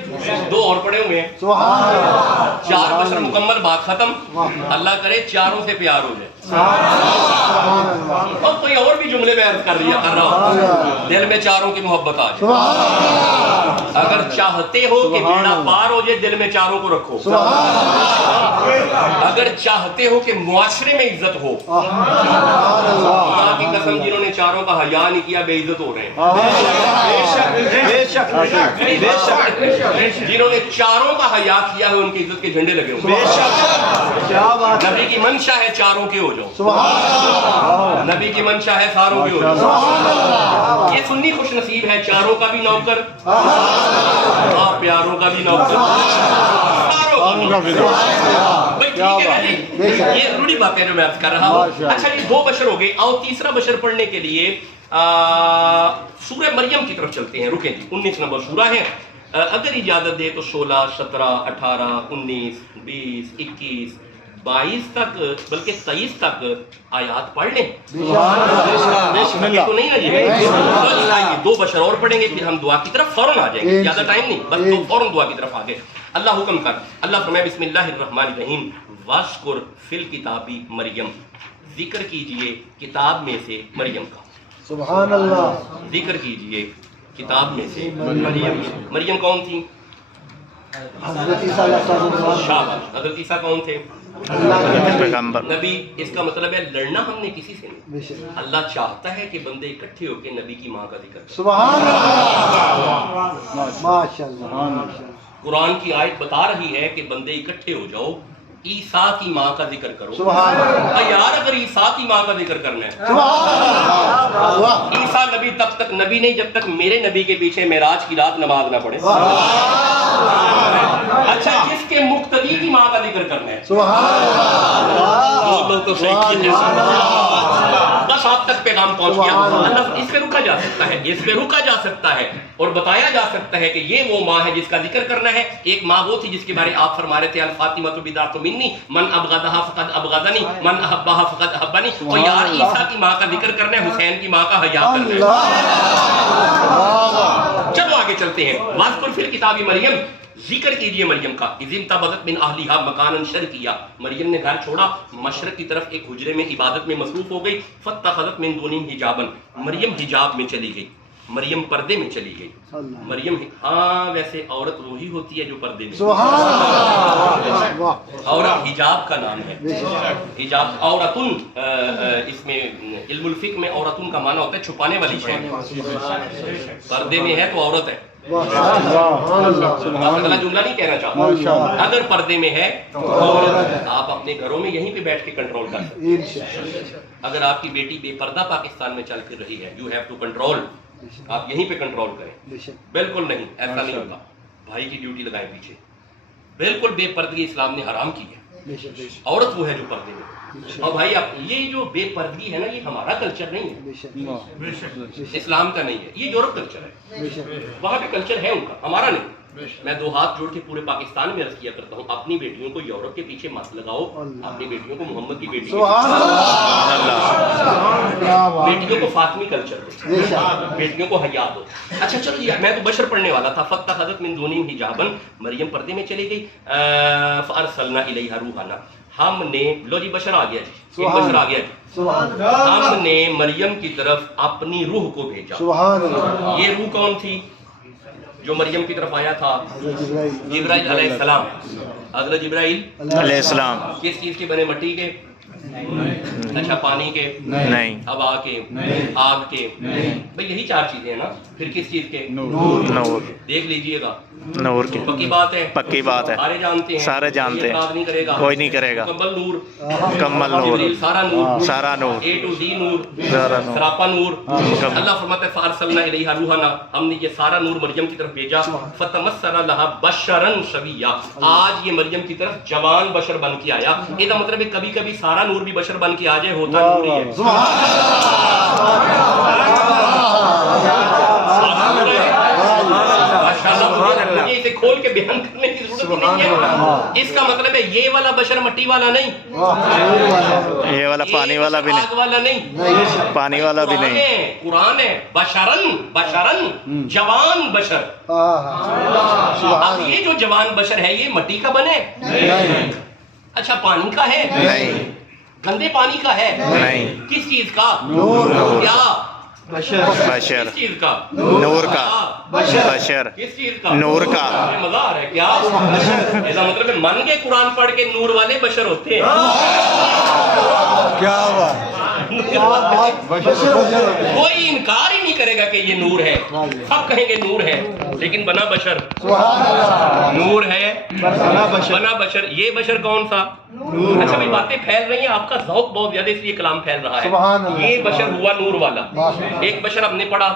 دو اور پڑے ہوئے ہیں، چار بشر مکمل، بات ختم۔ اللہ کرے چاروں سے پیار ہو جائے۔ اور کوئی اور بھی جملے میں عرض کر رہا ہوں، دل میں چاروں کی محبت آ جائے۔ اگر چاہتے ہو کہ بیڑا پار ہو جائے، دل میں چاروں کو رکھو۔ اگر چاہتے ہو کہ معاشرے میں عزت ہو، خدا کی قسم جنہوں نے چاروں کا حیا نہیں کیا بے عزت ہو رہے ہیں۔ جنہوں نے چاروں کا حیا کیا ہے ان کی عزت کے جھنڈے لگے ہوئے۔ نبی کی منشا ہے چاروں کے ہو جاؤ، نبی کی منشا ہے ساروں کے ہو جاؤ۔ یہ سنی خوش نصیب ہے، چاروں کا بھی نوکر اور پیاروں کا بھی نوکر، ساروں کا بھی نوکر۔ یہ ضروری بات ہے جو میں عرض کر رہا ہوں۔ اچھا یہ دو بشر ہو گئے، اور تیسرا بشر پڑھنے کے لیے سورہ مریم کی طرف چلتے ہیں۔ رکیں جی، 19 نمبر سورہ ہے، اگر اجازت دے تو 16، 17، 18، 19، 20، 21، 22 تک بلکہ 23 تک آیات پڑھ لیں۔ تو نہیں نا جی، دو بشر اور پڑھیں گے، پھر ہم دعا کی طرف فوراً آ جائیں گے، زیادہ ٹائم نہیں، بس تو فوراً دعا کی طرف آگے۔ اللہ حکم کر، اللہ فرمائے بسم اللہ الرحمن الرحیم، وَاذْكُرْ فِي الْكِتَابِ مریم، ذکر کیجئے کتاب میں سے مریم کا۔ سبحان اللہ، ذکر کیجئے کتاب میں سے مریم۔ مریم کون تھی؟ حضرت عیسیٰ علیہ السلام، شاباش، حضرت عیسیٰ کون تھے؟ پیغمبر۔ نبی، اس کا مطلب ہے لڑنا ہم نے کسی سے نہیں، بے شک، اللہ چاہتا ہے کہ بندے اکٹھے ہو کے نبی کی ماں کا ذکر کریں۔ سبحان اللہ، ماشاء اللہ۔ قرآن کی آیت بتا رہی ہے کہ بندے اکٹھے ہو جاؤ، عیسیٰ کی ماں کا ذکر کرو۔ سبحان اللہ، یار اگر عیسیٰ کی ماں کا ذکر کرنا ہے، سبحان اللہ، عیسیٰ نبی تب تک نبی نہیں جب تک میرے نبی کے پیچھے معراج کی رات نماز نہ پڑھے۔ اچھا جس کے مقتدی کی ماں کا ذکر کرنا ہے، سبحان اللہ، وہ لوگ تو صحیح کیے ہیں، بس آپ تک پیغام پہنچ گیا۔ اللہ اس پہ رکا جا سکتا ہے، اس پہ رکا جا سکتا ہے اور بتایا جا سکتا ہے کہ یہ وہ ماں ہے جس کا ذکر کرنا ہے۔ ایک ماں وہ تھی جس کے بارے آپ فرما رہے تھے الفاطمہ بدعۃ منی، من ابغضھا فقد ابغضنی، من احبھا فقد احبنی۔ تو یار عیسیٰ کی ماں کا ذکر کرنا ہے، حسین کی ماں کا حیا کرنا ہے۔ چلو آگے چلتے ہیں، واذکر فی الکتاب مریم، ذکر کیجئے مریم کا، اذ انتبذت من اہلھا مکانا شرقیا، مریم نے گھر چھوڑا، مشرق کی طرف ایک حجرے میں عبادت میں مصروف ہو گئی، فاتخذت من دونہم حجابا، مریم حجاب میں چلی گئی، مریم پردے میں چلی گئی۔ مریم، ہاں ویسے عورت وہی ہوتی ہے جو پردے میں، سبحان اللہ، عورت حجاب کا نام ہے، حجاب عورتن، اس میں علم الفقہ میں عورتن کا معنی ہوتا ہے چھپانے والی شے، پردے میں ہے تو عورت ہے۔ اگلا جملہ نہیں کہنا چاہتا، اگر پردے میں ہے تو آپ اپنے گھروں میں یہیں پہ بیٹھ کے کنٹرول کر سکتے ہیں۔ اگر آپ کی بیٹی بے پردہ پاکستان میں چل پھر رہی ہے، یو ہیو ٹو کنٹرول، آپ یہیں پہ کنٹرول کریں۔ بالکل نہیں، ایسا نہیں ہوگا، بھائی کی ڈیوٹی لگائیں پیچھے، بالکل بے پردگی اسلام نے حرام کی ہے، عورت وہ ہے جو پردے میں۔ اور بھائی آپ یہ جو بے پردگی ہے نا، یہ ہمارا کلچر نہیں ہے، اسلام کا نہیں ہے، یہ یورپ کلچر ہے، وہاں پہ کلچر ہے ان کا، ہمارا نہیں۔ میں دو ہاتھ جوڑ کے پورے پاکستان میں عرض کیا کرتا ہوں، اپنی بیٹیوں کو یورپ کے پیچھے مت لگاؤ، اپنی بیٹیوں کو محمد کی بیٹی، بیٹیوں کو فاطمی کلچر دو، بیٹیوں کو حیا دو۔ اچھا چلو جی، میں تو بشر پڑھنے والا تھا، فاتخذت من دونہم حجابا، مریم پردے میں چلی گئی، فارسلنا الیہا روحنا، ہم نے، لو جی بشر آ گیا جی، ایک بشر آ گیا جی، ہم نے مریم کی طرف اپنی روح کو بھیجا۔ یہ روح کون تھی جو مریم کی طرف آیا تھا؟ جبرائیل علیہ السلام۔ حضرت جبرائیل علیہ السلام کس چیز کے بنے؟ مٹی کے؟ اچھا پانی کے؟ نہیں، ہوا کے؟ آگ کے؟ بھئی یہی چار چیزیں ہیں نا، پھر کس چیز کے؟ نور، دیکھ لیجئے گا، نور کے، پکی بات ہے، پکی بات ہے، سارے جانتے ہیں، سارے جانتے کوئی ہیں، اعتراض نہیں کرے گا، کوئی نہیں کرے گا، مکمل نور، مکمل نور، جبریل سارا نور، سارا نور، A to Z نور، سارا نور، سراپا نور۔ مکمل۔ اللہ فرماتا ہے فارسلنا الیہا روحنا، ہم نے یہ سارا نور مریم کی طرف بھیجا، فتمثل لہا بشرا سویا، آج یہ مریم کی طرف جوان بشر بن کے آیا۔ یہ کا مطلب ہے کبھی کبھی سارا نور بھی بشر بن کے آ جائے، ہوتا نور ہی ہے۔ مجھے اسے کھول کے بیان کرنے کی ضرورت نہیں ہے۔ اس کا مطلب ہے یہ والا بشر مٹی والا نہیں، یہ والا پانی والا بھی آگ والا نہیں، نہیں، پانی والا بھی نہیں، قرآن ہے بشرن، بشرن جوان بشر۔ اب یہ جو جوان بشر ہے یہ مٹی کا بنے؟ اچھا پانی کا ہے؟ نہیں، گندے پانی کا ہے؟ نہیں، کس چیز کا؟ کیا؟ بشر، کس چیز کا؟ نور کا، بشر، کس چیز کا؟ نور کا۔ یہ مزہ آ رہا ہے کیا؟ ایسا مطلب ہے من کے قرآن پڑھ کے نور والے بشر ہوتے ہیں۔ کیا ہوا؟ کوئی انکار ہی نہیں کرے گا کہ یہ نور ہے، سب کہیں گے نور ہے، لیکن بنا بشر نور ہے، بنا بشر۔ یہ بشر کون سا؟ اچھا بھائی باتیں پھیل رہی ہیں، آپ کا ذوق بہت زیادہ اس لیے کلام پھیل رہا ہے۔ یہ بشر ہوا نور والا، ایک بشر ہم نے پڑھا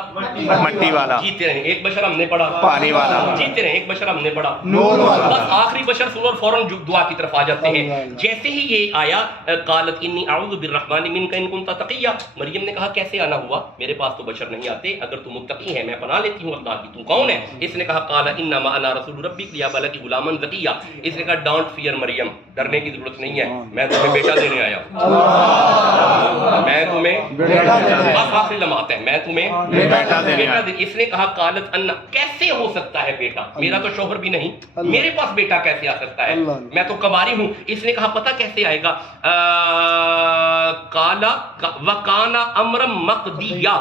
مٹی والا، جیتے رہیں، ایک بشر ہم نے پڑھا پانی والا، جیتے رہیں، ایک بشر ہم نے پڑھا نور والا۔ بس آخری بشر سنو اور فوراً دعا کی طرف آ جاتے ہیں۔ جیسے ہی یہ آیا قالت انی اعوذ بالرحمن منک ان کنت تقیا، مریم نے کہا کیسے آنا ہوا، میرے پاس تو بشر نہیں آتے، اگر تو متقی ہے میں پناہ لیتی ہوں اللہ کی، تو کون ہے؟ اس نے کہا قال انما انا رسول ربک لیہب لک غلاما زکیا، اس نے کہا ڈونٹ فیئر مریم، ڈرنے کی ضرورت نہیں ہے، میں تمہیں بیٹا دینے آیا ہوں، میں تمہیں بس آخری لمحات ہے، میں تمہیں بیٹا دینے آیا۔ اس نے کہا قالت ان، کیسے ہو سکتا ہے بیٹا، میرا تو شوہر بھی نہیں، میرے پاس بیٹا کیسے آ سکتا ہے، میں تو کباری ہوں۔ اس نے کہا پتہ کیسے آئے گا، کالا وکانا امر مقدیا،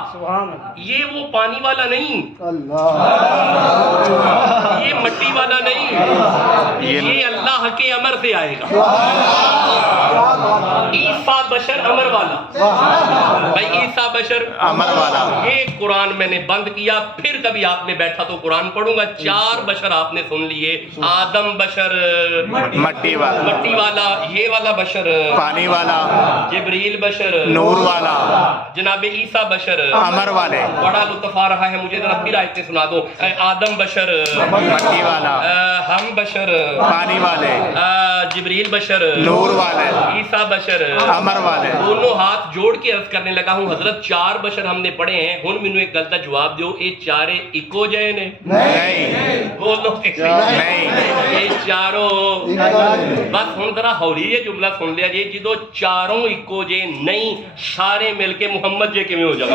یہ وہ پانی والا نہیں، یہ مٹی والا نہیں، یہ اللہ کے امر سے آئے گا۔ عیسیٰ بشر امر والا، بھائی عیسیٰ بشر امر والا۔ یہ قرآن میں نے بند کیا، پھر کبھی آپ نے بیٹھا تو قرآن پڑھوں گا۔ چار بشر آپ نے سن لیے، آدم بشر مٹی والا، مٹی والا، یہ والا بشر پانی والا، جبریل بشر نور والا، جناب عیسیٰ بشر امر والے، بڑا لطف آ رہا ہے مجھے، ذرا پھر آیتیں سنا دو۔ آدم بشر، مٹی والا، ہم بشر، پانی والے، جبریل بشر، نور والے، عیسیٰ بشر، امر والے۔ دونوں ہاتھ جوڑ کے عرض کرنے لگا ہوں حضرت چار بشر ہم نے پڑھے ہیں، ہن مینوں ایک گل دا جواب دیو، اے چارے اکو جے نے؟ نہیں، بولو نہیں، یہ چاروں بس ہن ذرا ہولی یہ جملہ سن لیا جی، جدو چاروں اکو جے نہیں، سارے مل کے محمد جے کیویں ہو جائے؟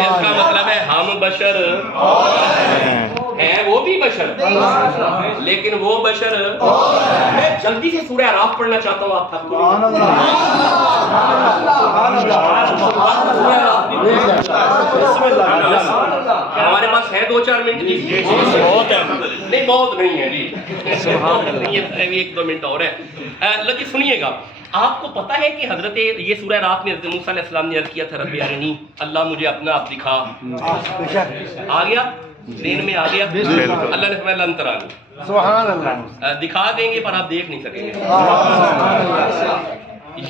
اس کا مطلب ہے ہم بشر ہیں، وہ بھی بشر، لیکن وہ بشر، میں جلدی سے سورہ اعراف پڑھنا چاہتا ہوں، آپ تھک ہمارے پاس ہے 2-4 منٹ کی، بہت ہے نہیں، بہت نہیں ہے جی، ایک دو منٹ اور ہے۔ لیکن سنیے گا، آپ کو پتہ ہے کہ حضرت یہ سورہ اعراف میں حضرت موسیٰ علیہ السلام نے عرض کیا تھا رب ارنی، اللہ مجھے اپنا آپ دکھا، آ گیا ذہن میں، آ گیا، اللہ نے فرمایا لن ترانی، سبحان اللہ، دکھا دیں گے پر آپ دیکھ نہیں سکیں گے۔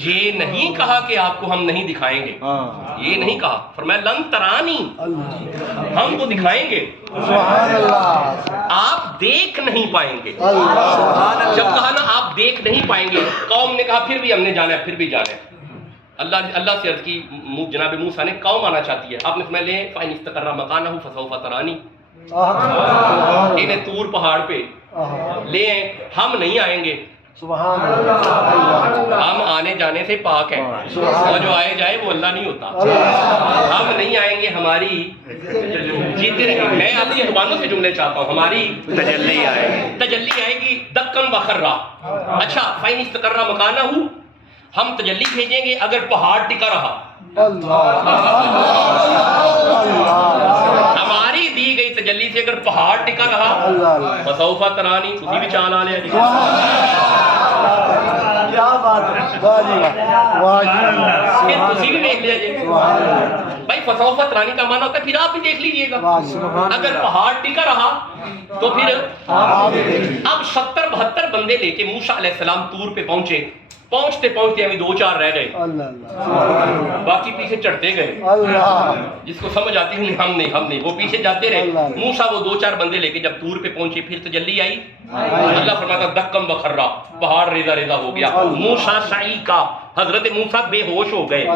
یہ نہیں کہا کہ آپ کو ہم نہیں دکھائیں گے، یہ نہیں کہا، فرمایا لن ترانی، ہم کو دکھائیں گے، سبحان اللہ، آپ دیکھ نہیں پائیں گے۔ جب کہا نا آپ دیکھ نہیں پائیں گے، قوم نے کہا پھر بھی ہم نے جانا ہے، پھر بھی جانا ہے۔ اللہ سے عرض کی، جناب موسیٰ نے قوم آنا چاہتی ہے، آپ نے فرمایا لیں فَإِنِ اسْتَقَرَّ مَكَانَهُ فَسَوْفَ تَرَانِي، انہیں طور پہاڑ پہ لے آئیں، ہم نہیں آئیں گے، سبحان اللہ، ہم آنے جانے سے پاک ہیں، اور جو آئے جائے وہ اللہ نہیں ہوتا، ہم نہیں آئیں گے، ہماری جیتے رہیں، میں آپ کی زبانوں سے جملے چاہتا ہوں، ہماری تجلی آئے گی، تجلی آئے گی، دکن وخرا، اچھا فَإِنِ اسْتَقَرَّ مَكَانَهُ، ہم تجلی بھیجیں گے اگر پہاڑ ٹکا رہا، ہماری دی گئی تجلی سے اگر پہاڑ ٹکا رہا فسوف ترانی تسی بھی چال آ لیا جی کیا بات ہے واہ جی واہ پھر تسی بھی دیکھ لیا جی بھائی فسوف ترانی کا معنی ہوتا ہے پھر آپ بھی دیکھ لیجئے گا اگر پہاڑ ٹکا رہا تو پھر اب 70-72 بندے لے کے موسیٰ علیہ السلام طور پہ پہنچتے ہمیں 2-4 رہ گئے باقی پیچھے چڑھتے گئے جس کو سمجھ آتی ہے ہم نہیں وہ پیچھے جاتے رہے موسیٰ وہ 2-4 بندے لے کے جب طور پہ پہنچے پھر تجلی آئی اللہ فرماتا دکم بخرا پہاڑ ریزہ ہو گیا موسیٰ سعی کا حضرت موسیٰ بے ہوش ہو گئے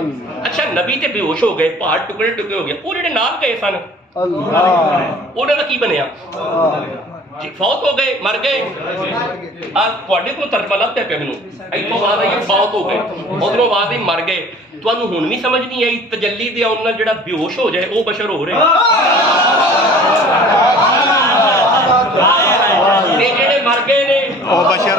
اچھا نبی تے بے ہوش ہو گئے پہاڑ ٹکڑے ہو گئے انہوں نے نال گئے سن انہوں نے کی بنیا فوت ہو گئے مر گئے تھوڑے کو ترجمہ لگتا ہے پہنوں ایتھوں بعد یہ فوت ہو گئے ادھروں بعد ہی مر گئے تانوں ہن نہیں سمجھ نہیں آئی تجلی دے اون نال جڑا بے ہوش ہو جائے وہ بشر ہو رہے تے جڑے مر گئے نے وہ بشر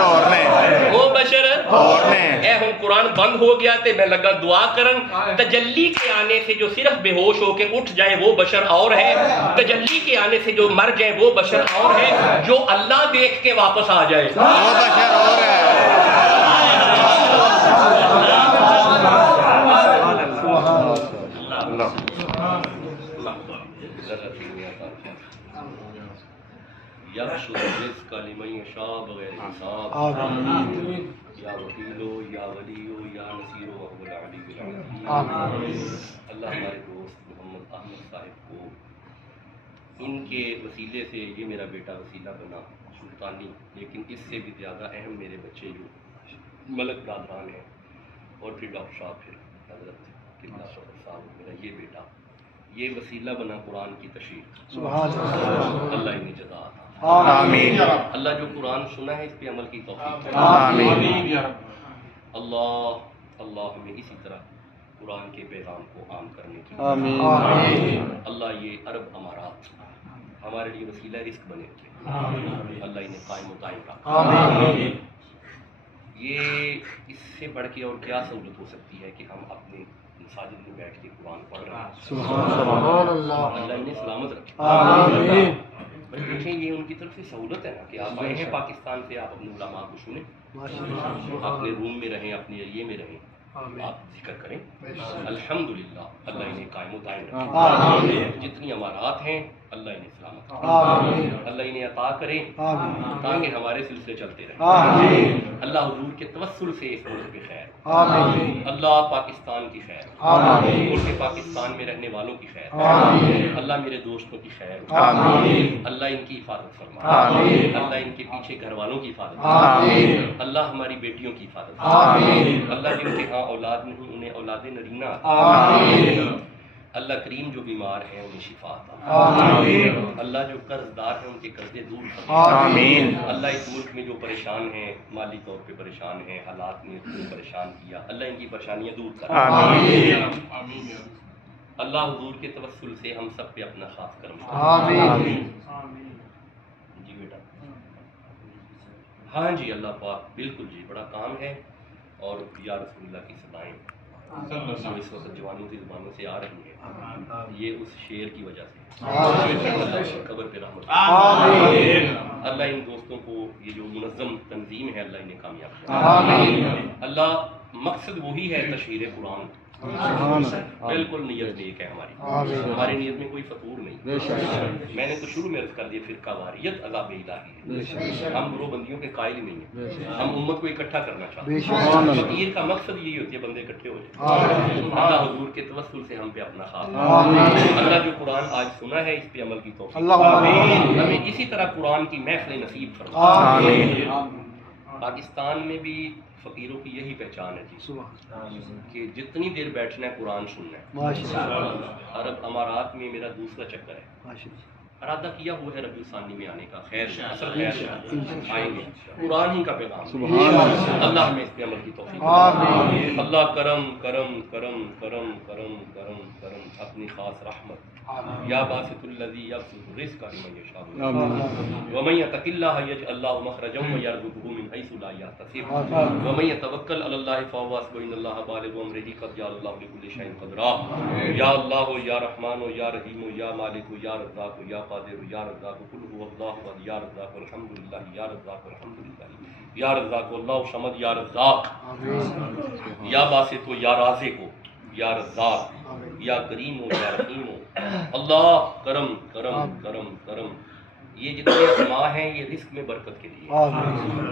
اور نے اے ہن قرآن بند ہو گیا تے میں لگا دعا کرن تجلی کے آنے سے جو صرف بے ہوش ہو کے اٹھ جائے وہ بشر اور ہے تجلی کے آنے سے جو مر جائے وہ بشر اور ہے جو اللہ دیکھ کے واپس آ جائے وہ بشر اور ہے یبسط الرزق لمن یشاء بغیر حساب یا وکیلو یا ولیو یا نصیرو وهو العلی العظیم اللہ ہمارے دوست محمد احمد صاحب کو ان کے وسیلے سے یہ میرا بیٹا وسیلہ بنا سلطانی لیکن اس سے بھی زیادہ اہم میرے بچے جو ملک برادران ہیں اور پھر ڈاکٹر صاحب پھر حضرت قبلہ صاحب میرا یہ بیٹا یہ وسیلہ بنا قرآن کی تشریح اللہ انہیں جزا عطا آمین اللہ جو قرآن سنا ہے اس پہ عمل کی توفیق آمین اللہ ہمیں اسی طرح قرآن کے پیغام کو عام کرنے کی آمین اللہ یہ عرب امارات ہمارے لیے وسیلہ رزق بنے تھے اللہ انہیں قائم و دائم رکھا یہ اس سے بڑھ کے اور کیا سہولت ہو سکتی ہے کہ ہم اپنے مساجد میں بیٹھ کے قرآن پڑھ رہے ہیں سبحان اللہ اللہ انہیں سلامت رکھے آمین دیکھیں یہ ان کی طرف سے سہولت ہے نا کہ آپ آئے ہیں پاکستان سے آپ اپنے علماء کو سنیں اپنے روم میں رہیں اپنے ایریے میں رہیں آپ ذکر کریں الحمدللہ اللہ انہیں قائم و دائم رکھے جتنی امارات ہیں اللہ انہیں سلامت رکھے اللہ انہیں عطا کرے تاکہ ہمارے سلسلے چلتے رہیں اللہ حضور کے توسل سے اس ملک کی خیر اللہ پاکستان کی خیر ملک پاکستان میں رہنے والوں کی خیر اللہ میرے دوستوں کی خیر اللہ ان کی حفاظت فرما اللہ ان کے پیچھے گھر والوں کی حفاظت اللہ ہماری بیٹیوں کی حفاظت اللہ جن کے ہاں اولاد نہیں انہیں اولاد نرینہ اللہ کریم جو بیمار ہیں انہیں شفا عطا اللہ جو قرض دار ہیں ان کے قرضے دور آمین اللہ اس ملک میں جو پریشان ہیں مالی طور پہ پریشان ہیں حالات نے پریشان کیا اللہ ان کی پریشانیاں دور کر اللہ حضور کے توسل سے ہم سب پہ اپنا خاص کرم جی بیٹا ہاں جی اللہ پاک بالکل جی بڑا کام ہے اور یا رسول اللہ کی صدائیں جو اس وقت جوانوں کی زبانوں سے آ رہی ہیں یہ اس شعر کی وجہ سے اللہ قبر پہ رحمت اللہ ان دوستوں کو یہ جو منظم تنظیم ہے اللہ انہیں کامیاب کرے اللہ مقصد وہی ہے تشہیر قرآن بالکل نیت نیک ہے ہماری نیت میں کوئی فطور نہیں میں نے تو شروع میں عرض کر دیا فرقہ واریت عذاب الہی ہے ہم گروہ بندیوں کے قائل نہیں ہیں ہم امت کو اکٹھا کرنا چاہتے ہیں فقیر کا مقصد یہی ہوتی ہے بندے اکٹھے ہو جائیں اللہ حضور کے توسل سے ہم پہ اپنا خاص اللہ جو قرآن آج سنا ہے اس پہ عمل کی توفیق ہمیں اسی طرح قرآن کی محفل نصیب فرما پاکستان میں بھی فقیروں کی یہی پہچان ہے جی کہ جتنی دیر بیٹھنا ہے قرآن سننا ہے عرب امارات میں میرا دوسرا چکر ہے ارادہ کیا ہوا ہے ربیع الثانی میں آنے کا خیر اصل خیر آئیں گے قرآن ہی کا پیغام اللہ ہمیں اس پہ عمل کی توفیق اللہ کرم کرم کرم کرم کرم کرم کرم اپنی خاص رحمت یا باسط الذی یبسط الرزق لمن یشاء ومن یتق اللہ یجعل له مخرجا ویرزقه من حیث لا یحتسب ومن یتوکل علی اللہ فهو حسبہ ان اللہ بالغ امرہ قد جعل اللہ لکل شیء قدرا یا اللہ یا رحمان یا رحیم یا مالک یا رزاق یا قادر یا رزاق قل هو اللہ احد یا رزاق الحمدللہ یا رزاق الحمدللہ یا رزاق اللہ صمد یا رزاق یا باسط یا رازق یا رزاق یا کریم ہو یا رحیم ہو اللہ کرم کرم کرم کرم. یہ جتنے اسماء ہیں یہ رزق میں برکت کے لیے.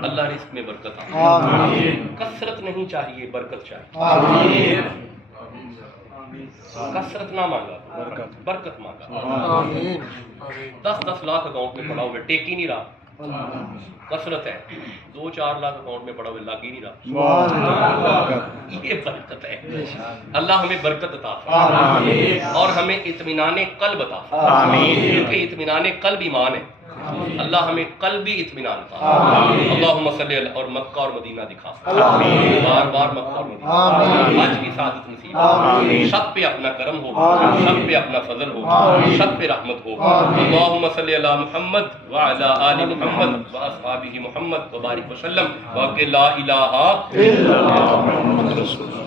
اللہ رزق میں برکت آئے. کثرت نہیں چاہیے، برکت چاہیے. کثرت نہ مانگا، برکت مانگا. 10 لاکھ اکاؤنٹ میں پڑا ہوئے ٹیک ہی نہیں رہا، کثرت ہے. 2-4 لاکھ اکاؤنٹ میں پڑا ہوئے لگ ہی نہیں رہا. یہ برکت ہے. اللہ ہمیں برکت عطا فرمائے اور ہمیں اطمینان قلب عطا فرمائے، کیونکہ اطمینان قلب ایمان ہے. اللہ ہمیں قلبی اطمینان عطا فرمائے. اللہم صلی اللہ. اور مکہ اور مدینہ دکھا بار بار مکہ اور مدینہ. آج کی سعادت نصیب، سب پہ اپنا کرم ہو، سب پہ اپنا فضل ہو، سب پہ رحمت ہو. اللہم صلی علی محمد وعلی آل محمد واصحابہ محمد وبارک وسلم. واقع لا الہ الا اللہ محمد رسول اللہ.